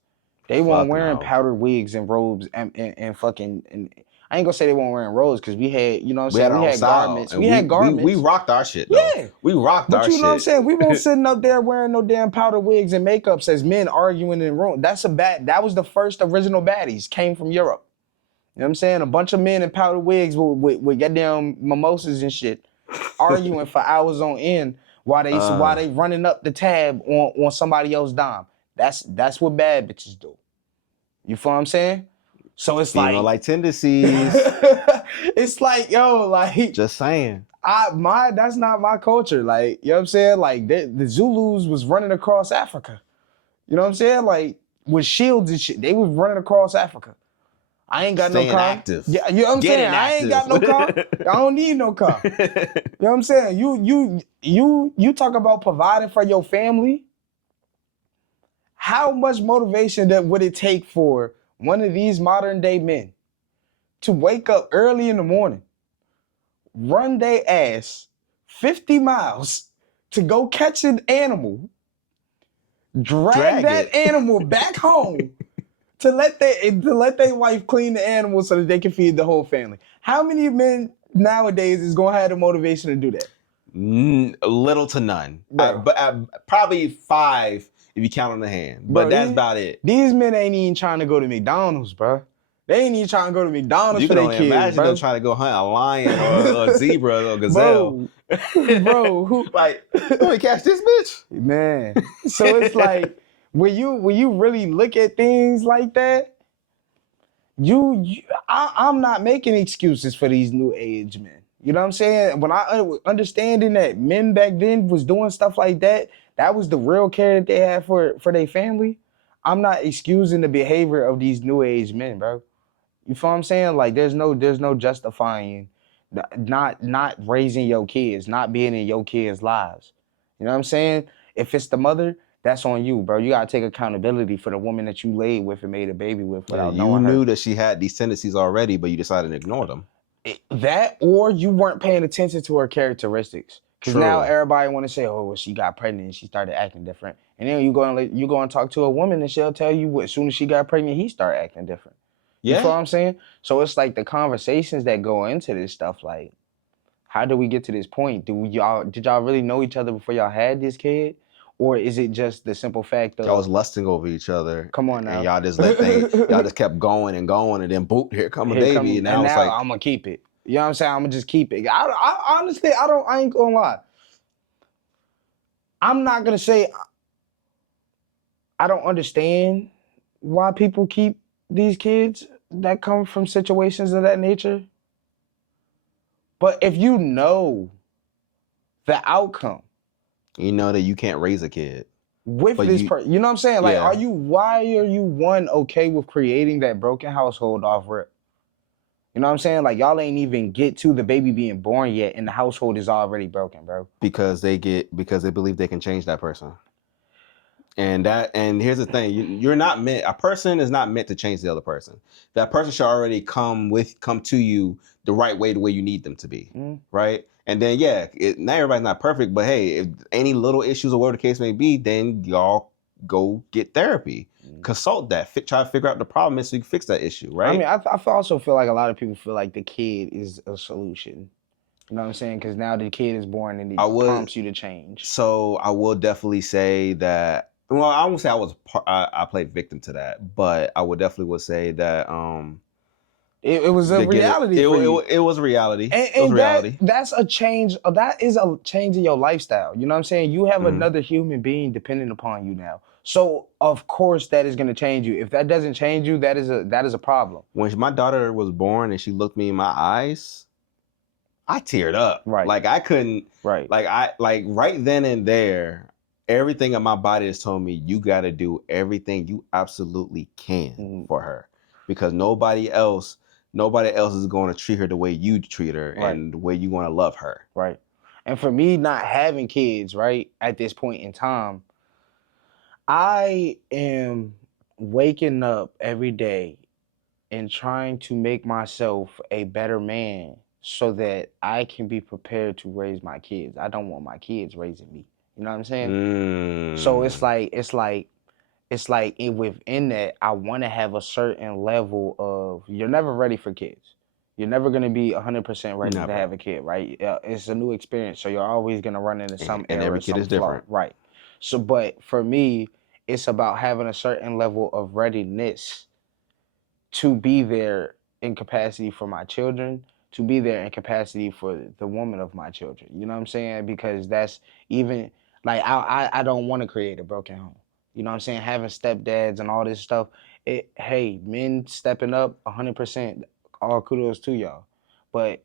They weren't wearing powdered wigs and robes and fucking... And I ain't gonna say they weren't wearing robes, because we had, you know what I'm saying? We had garments. We had garments. We rocked our shit, though. Yeah. We rocked our shit. But you know what I'm saying? We weren't sitting up there wearing no damn powdered wigs and makeups as men arguing in Rome. That was the first original baddies, came from Europe. You know what I'm saying? A bunch of men in powdered wigs with goddamn mimosas and shit, arguing for hours on end while they running up the tab on somebody else's dime. That's what bad bitches do. You feel what I'm saying? So it's like tendencies. It's like, yo, just saying. That's not my culture. You know what I'm saying? The Zulus was running across Africa. You know what I'm saying? With shields and shit. They was running across Africa. I ain't got no car. Active. Yeah, you know what I'm saying? I ain't got no car. I don't need no car. You know what I'm saying? You talk about providing for your family. How much motivation would it take for one of these modern day men to wake up early in the morning, run their ass 50 miles to go catch an animal, drag that it. animal back home to let their wife clean the animal so that they can feed the whole family. How many men nowadays is gonna have the motivation to do that? Little to none. Bro. Probably 5 if you count on the hand, but Bro, that's about it. These men ain't even trying to go to McDonald's, bro. They ain't even trying to go to McDonald's You for can their only kids, imagine them bro. trying to go hunt a lion or a zebra or a gazelle. Bro, who Like, let me catch this bitch. man? So it's like when you really look at things like that, I'm not making excuses for these new age men. You know what I'm saying? When I understanding that men back then was doing stuff like that, that was the real care that they had for their family. I'm not excusing the behavior of these new age men, bro. You feel what I'm saying? Like there's no justifying not raising your kids, not being in your kids' lives. You know what I'm saying? If it's the mother, that's on you, bro. You gotta take accountability for the woman that you laid with and made a baby with Yeah, without you knowing her. knew that she had these tendencies already, but you decided to ignore them. That or you weren't paying attention to her characteristics. Because now everybody want to say, oh, well, she got pregnant and she started acting different. And then you go and talk to a woman and she'll tell you as soon as she got pregnant, he started acting different. You feel what I'm saying? So it's like the conversations that go into this stuff, like, how do we get to this point? Did y'all really know each other before y'all had this kid? Or is it just the simple fact of y'all was lusting over each other? Come on now. And y'all just y'all just kept going and going, and then boop, here come a baby. And now it's like, I'm gonna keep it. You know what I'm saying? I'm gonna just keep it. I honestly, I ain't gonna lie. I'm not gonna say I don't understand why people keep these kids that come from situations of that nature. But if you know the outcome, you know that you can't raise a kid with this person, you know what I'm saying? Like, Yeah. why are you okay with creating that broken household off rip? You know what I'm saying? Like, y'all ain't even get to the baby being born yet, and the household is already broken, bro. Because they believe they can change that person. And here's the thing: you're not meant. A person is not meant to change the other person. That person should already come to you the right way, the way you need them to be, right? And then not everybody's not perfect, but hey, if any little issues or whatever the case may be, then y'all go get therapy, consult that, try to figure out the problem, and so you can fix that issue, right? I mean, I also feel like a lot of people feel like the kid is a solution. You know what I'm saying? Because now the kid is born and it prompts you to change. So I will definitely say that. Well, I won't say I played victim to that, but I would definitely say that it was a reality for you. It was a reality. And it was reality. That's a change. That is a change in your lifestyle. You know what I'm saying? You have another human being dependent upon you now. So of course that is going to change you. If that doesn't change you, that is a problem. When my daughter was born and she looked me in my eyes, I teared up. Right. Like I couldn't. Right. Like right then and there, everything in my body has told me you got to do everything you absolutely can for her, because nobody else is going to treat her the way you treat her and the way you want to love her. Right. And for me not having kids, right, at this point in time, I am waking up every day and trying to make myself a better man so that I can be prepared to raise my kids. I don't want my kids raising me. You know what I'm saying? So it's like within that, I want to have a certain level of, you're never ready for kids. You're never going to be 100% ready to have a kid, right? It's a new experience, so you're always going to run into some error. And every kid is different. Right. So, but for me, it's about having a certain level of readiness to be there in capacity for my children, to be there in capacity for the woman of my children. You know what I'm saying? Because that's even, like, I don't want to create a broken home. You know what I'm saying? Having stepdads and all this stuff. Hey, men stepping up 100%. All kudos to y'all. But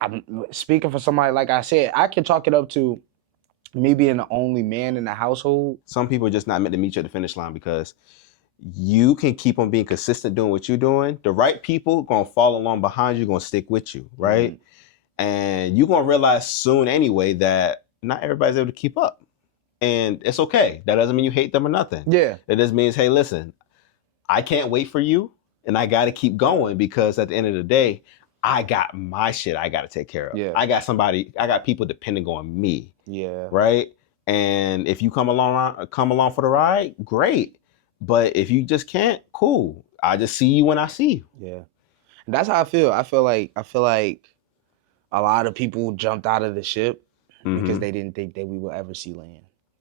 I'm speaking for somebody, like I said, I can chalk it up to me being the only man in the household. Some people are just not meant to meet you at the finish line, because you can keep on being consistent doing what you're doing. The right people going to follow along behind you, going to stick with you, right? And you're going to realize soon anyway that not everybody's able to keep up. And it's okay. That doesn't mean you hate them or nothing. Yeah. It just means, hey, listen, I can't wait for you, and I got to keep going, because at the end of the day, I got my shit I got to take care of. Yeah. I got people depending on me. Yeah. Right? And if you come along for the ride, great. But if you just can't, cool. I just see you when I see you. Yeah. And that's how I feel. I feel like a lot of people jumped out of the ship because Mm-hmm. they didn't think that we would ever see land.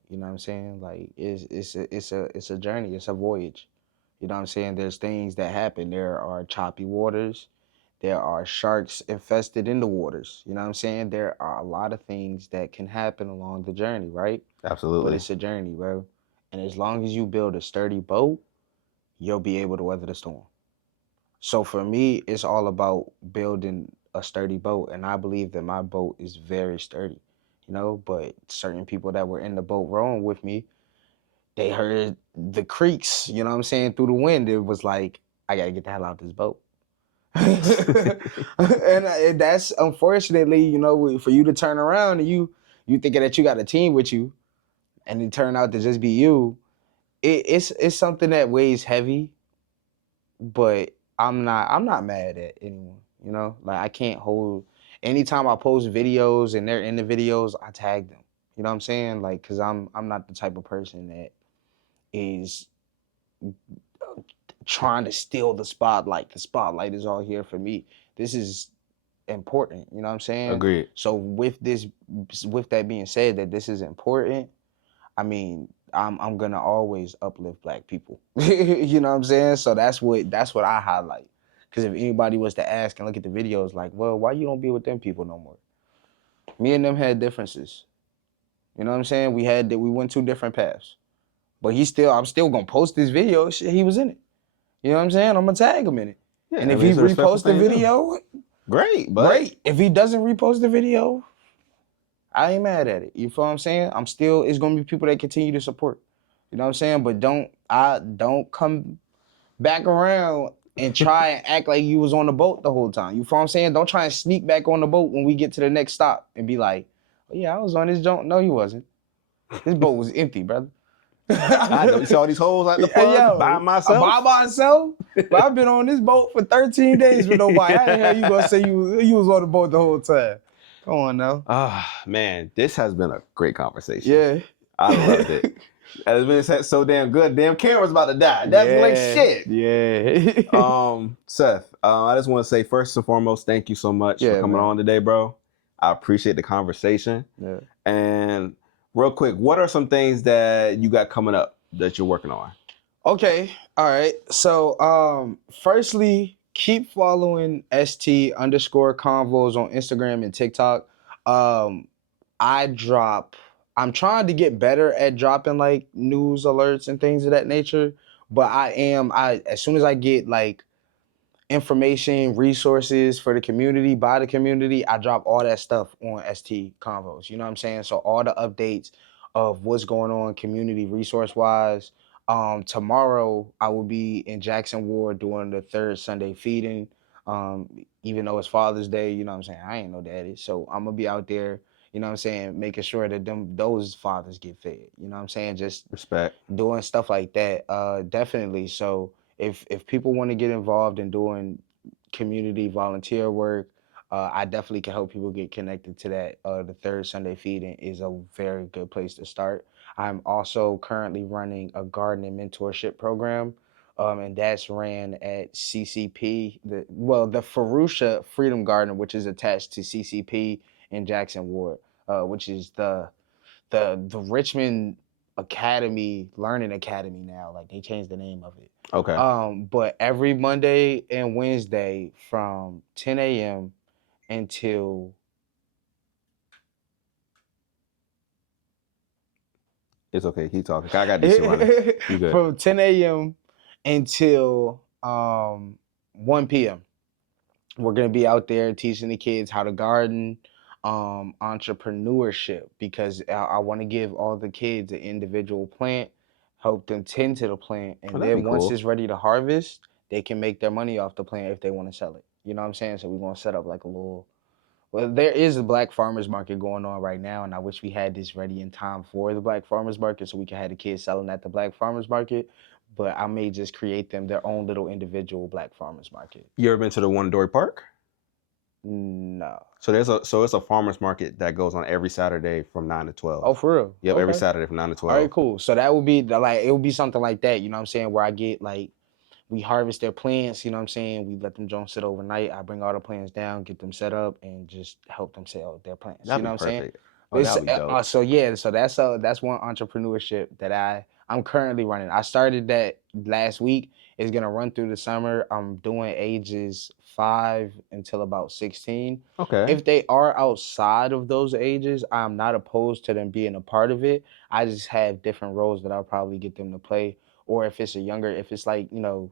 You know what I'm saying? Like it's a journey, it's a voyage. You know what I'm saying? There's things that happen. There are choppy waters. There are sharks infested in the waters. You know what I'm saying? There are a lot of things that can happen along the journey, right? But Absolutely. it's a journey, bro. And as long as you build a sturdy boat, you'll be able to weather the storm. So for me, it's all about building a sturdy boat, and I believe that my boat is very sturdy, you know. But certain people that were in the boat rowing with me, they heard the creaks, you know what I'm saying, through the wind. It was like, I gotta get the hell out of this boat. And that's unfortunately, you know, for you to turn around and you thinking that you got a team with you, and it turned out to just be you. It's something that weighs heavy, but I'm not mad at anyone. You know, like I can't hold. Anytime I post videos and they're in the videos, I tag them. You know what I'm saying? Like, cause I'm not the type of person that is trying to steal the spotlight. The spotlight is all here for me. This is important. You know what I'm saying? Agreed. So with that being said, that this is important. I mean, I'm gonna always uplift black people. You know what I'm saying? So that's what I highlight. Because if anybody was to ask and look at the videos, like, well, why you don't be with them people no more? Me and them had differences. You know what I'm saying? We went two different paths. But I'm still gonna post this video. Shit, he was in it. You know what I'm saying? I'm gonna tag him in it. Yeah, And I if mean, he it's a respectful reposts the thing to do. video, Great, but great. If he doesn't repost the video, I ain't mad at it. You feel what I'm saying? It's gonna be people that continue to support. You know what I'm saying? But don't come back around and try and act like you was on the boat the whole time. You feel what I'm saying? Don't try and sneak back on the boat when we get to the next stop and be like, oh yeah, I was on this joint. No, you wasn't. This boat was empty, brother. I know you saw these holes at the Hey, plug by yo, myself. by myself? But I've been on this boat for 13 days with nobody. How the hell you gonna say you was on the boat the whole time? Come on now. Ah, man, this has been a great conversation. Yeah. I loved it. It's been so damn good. Damn camera's about to die. That's like Yeah. shit. Yeah. Seth, I just want to say first and foremost, thank you so much for Yeah, coming man. on today, bro. I appreciate the conversation. Yeah. And real quick, what are some things that you got coming up that you're working on? Okay. All right. So, firstly, keep following st_convos on Instagram and TikTok. Um, I drop. I'm trying to get better at dropping like news alerts and things of that nature. But as soon as I get like information, resources for the community, by the community, I drop all that stuff on ST Convos. You know what I'm saying? So all the updates of what's going on community resource wise. Tomorrow I will be in Jackson Ward doing the third Sunday feeding. Even though it's Father's Day, you know what I'm saying? I ain't no daddy. So I'm gonna be out there, you know what I'm saying, making sure that those fathers get fed. You know what I'm saying? Just Respect. doing stuff like that. Definitely. So if people want to get involved in doing community volunteer work, I definitely can help people get connected to that. The third Sunday feeding is a very good place to start. I'm also currently running a gardening mentorship program, and that's ran at CCP, the Farusha Freedom Garden, which is attached to CCP in Jackson Ward, which is the Richmond Learning Academy now. Like they changed the name of it. Okay. But every Monday and Wednesday from 10 a.m. until It's okay. Keep talking. I got this shit running. You good. from 10 a.m. until 1 p.m. We're gonna be out there teaching the kids how to garden, entrepreneurship, because I want to give all the kids an individual plant, help them tend to the plant, Oh, and that'd then be once cool. it's ready to harvest, they can make their money off the plant if they want to sell it. You know what I'm saying? So we're gonna set up like a little. Well, there is a Black Farmers Market going on right now, and I wish we had this ready in time for the Black Farmers Market so we can have the kids selling at the Black Farmers Market. But I may just create them their own little individual Black Farmers Market. You ever been to the one in Dory Park? No. So it's a farmer's market that goes on every Saturday from 9 to 12. Oh, for real? Yep, every Okay. Saturday from 9 to 12. All right, cool. So that would be like it would be something like that. You know what I'm saying? Where I get like we harvest their plants. You know what I'm saying? We let them joints sit overnight. I bring all the plants down, get them set up, and just help them sell their plants. That'd You know be what I'm saying? perfect. Oh, that'd be dope. So yeah, so that's one entrepreneurship that I'm currently running. I started that last week. It's gonna run through the summer. I'm doing ages 5 until about 16. Okay. If they are outside of those ages, I'm not opposed to them being a part of it. I just have different roles that I'll probably get them to play. Or if it's if it's like, of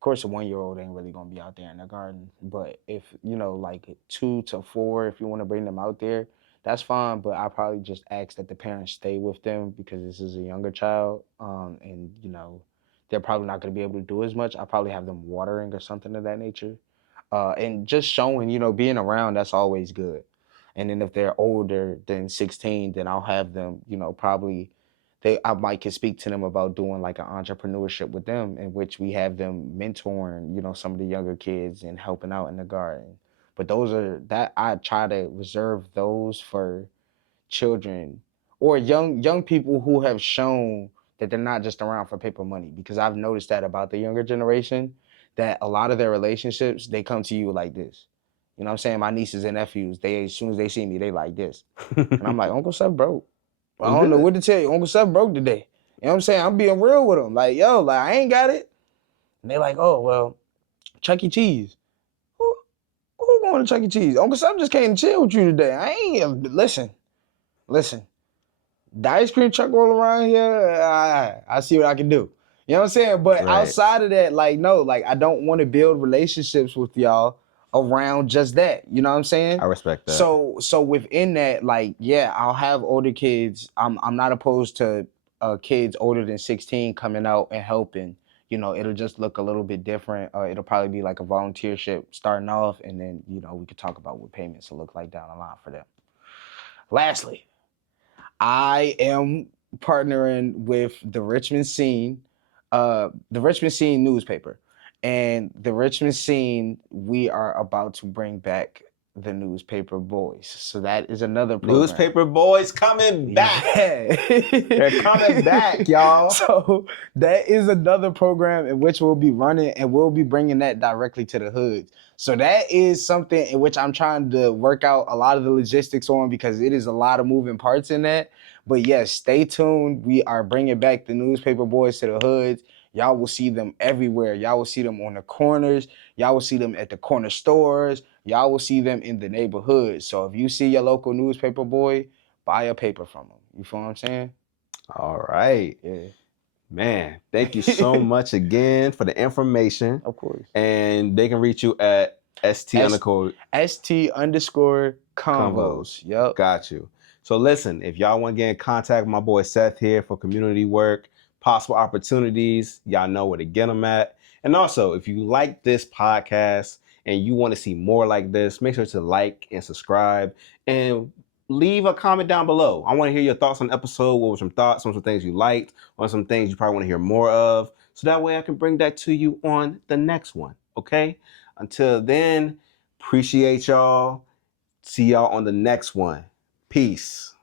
course, a 1-year-old ain't really gonna be out there in the garden. But if like 2 to 4, if you want to bring them out there, that's fine. But I probably just ask that the parents stay with them because this is a younger child, and they're probably not gonna be able to do as much. I probably have them watering or something of that nature, and just showing, being around. That's always good. And then if they're older than 16, then I'll have them, probably I might can speak to them about doing like an entrepreneurship with them in which we have them mentoring, some of the younger kids and helping out in the garden. But those are that I try to reserve those for children or young people who have shown that they're not just around for paper money, because I've noticed that about the younger generation, that a lot of their relationships, they come to you like this. You know what I'm saying? My nieces and nephews, they as soon as they see me, they like this. And I'm like, Uncle Seth broke. I don't know what to tell you. Uncle Seth broke today. You know what I'm saying? I'm being real with them. Like, yo, like I ain't got it. And they like, oh, well, Chuck E. Cheese. Who going to Chuck E. Cheese? Uncle Seth just came to chill with you today. I ain't, listen. The ice cream truck roll around here, I see what I can do. You know what I'm saying? But Right. outside of that, like, no, like I don't want to build relationships with y'all around just that. You know what I'm saying? I respect that. So within that, like, yeah, I'll have older kids. I'm not opposed to kids older than 16 coming out and helping. It'll just look a little bit different. It'll probably be like a volunteership starting off, and then we could talk about what payments will look like down the line for them. Lastly, I am partnering with the Richmond Scene newspaper. And the Richmond Scene, we are about to bring back the Newspaper Boys. So that is another program. Newspaper Boys coming back. Yeah. They're coming back, y'all. So that is another program in which we'll be running, and we'll be bringing that directly to the hoods. So that is something in which I'm trying to work out a lot of the logistics on, because it is a lot of moving parts in that. But yes, stay tuned. We are bringing back the Newspaper Boys to the hoods. Y'all will see them everywhere. Y'all will see them on the corners. Y'all will see them at the corner stores. Y'all will see them in the neighborhood. So if you see your local newspaper boy, buy a paper from them. You feel what I'm saying? All right. Yeah. Man, thank you so much again for the information. Of course. And they can reach you at st_convos. Yep. Got you. So listen, if y'all want to get in contact with my boy Seth here for community work, possible opportunities, y'all know where to get them at. And also, if you like this podcast and you want to see more like this, make sure to like and subscribe and leave a comment down below. I want to hear your thoughts on the episode. What were some thoughts on some things you liked, on some things you probably want to hear more of, so that way I can bring that to you on the next one, okay? Until then, appreciate y'all. See y'all on the next one. Peace.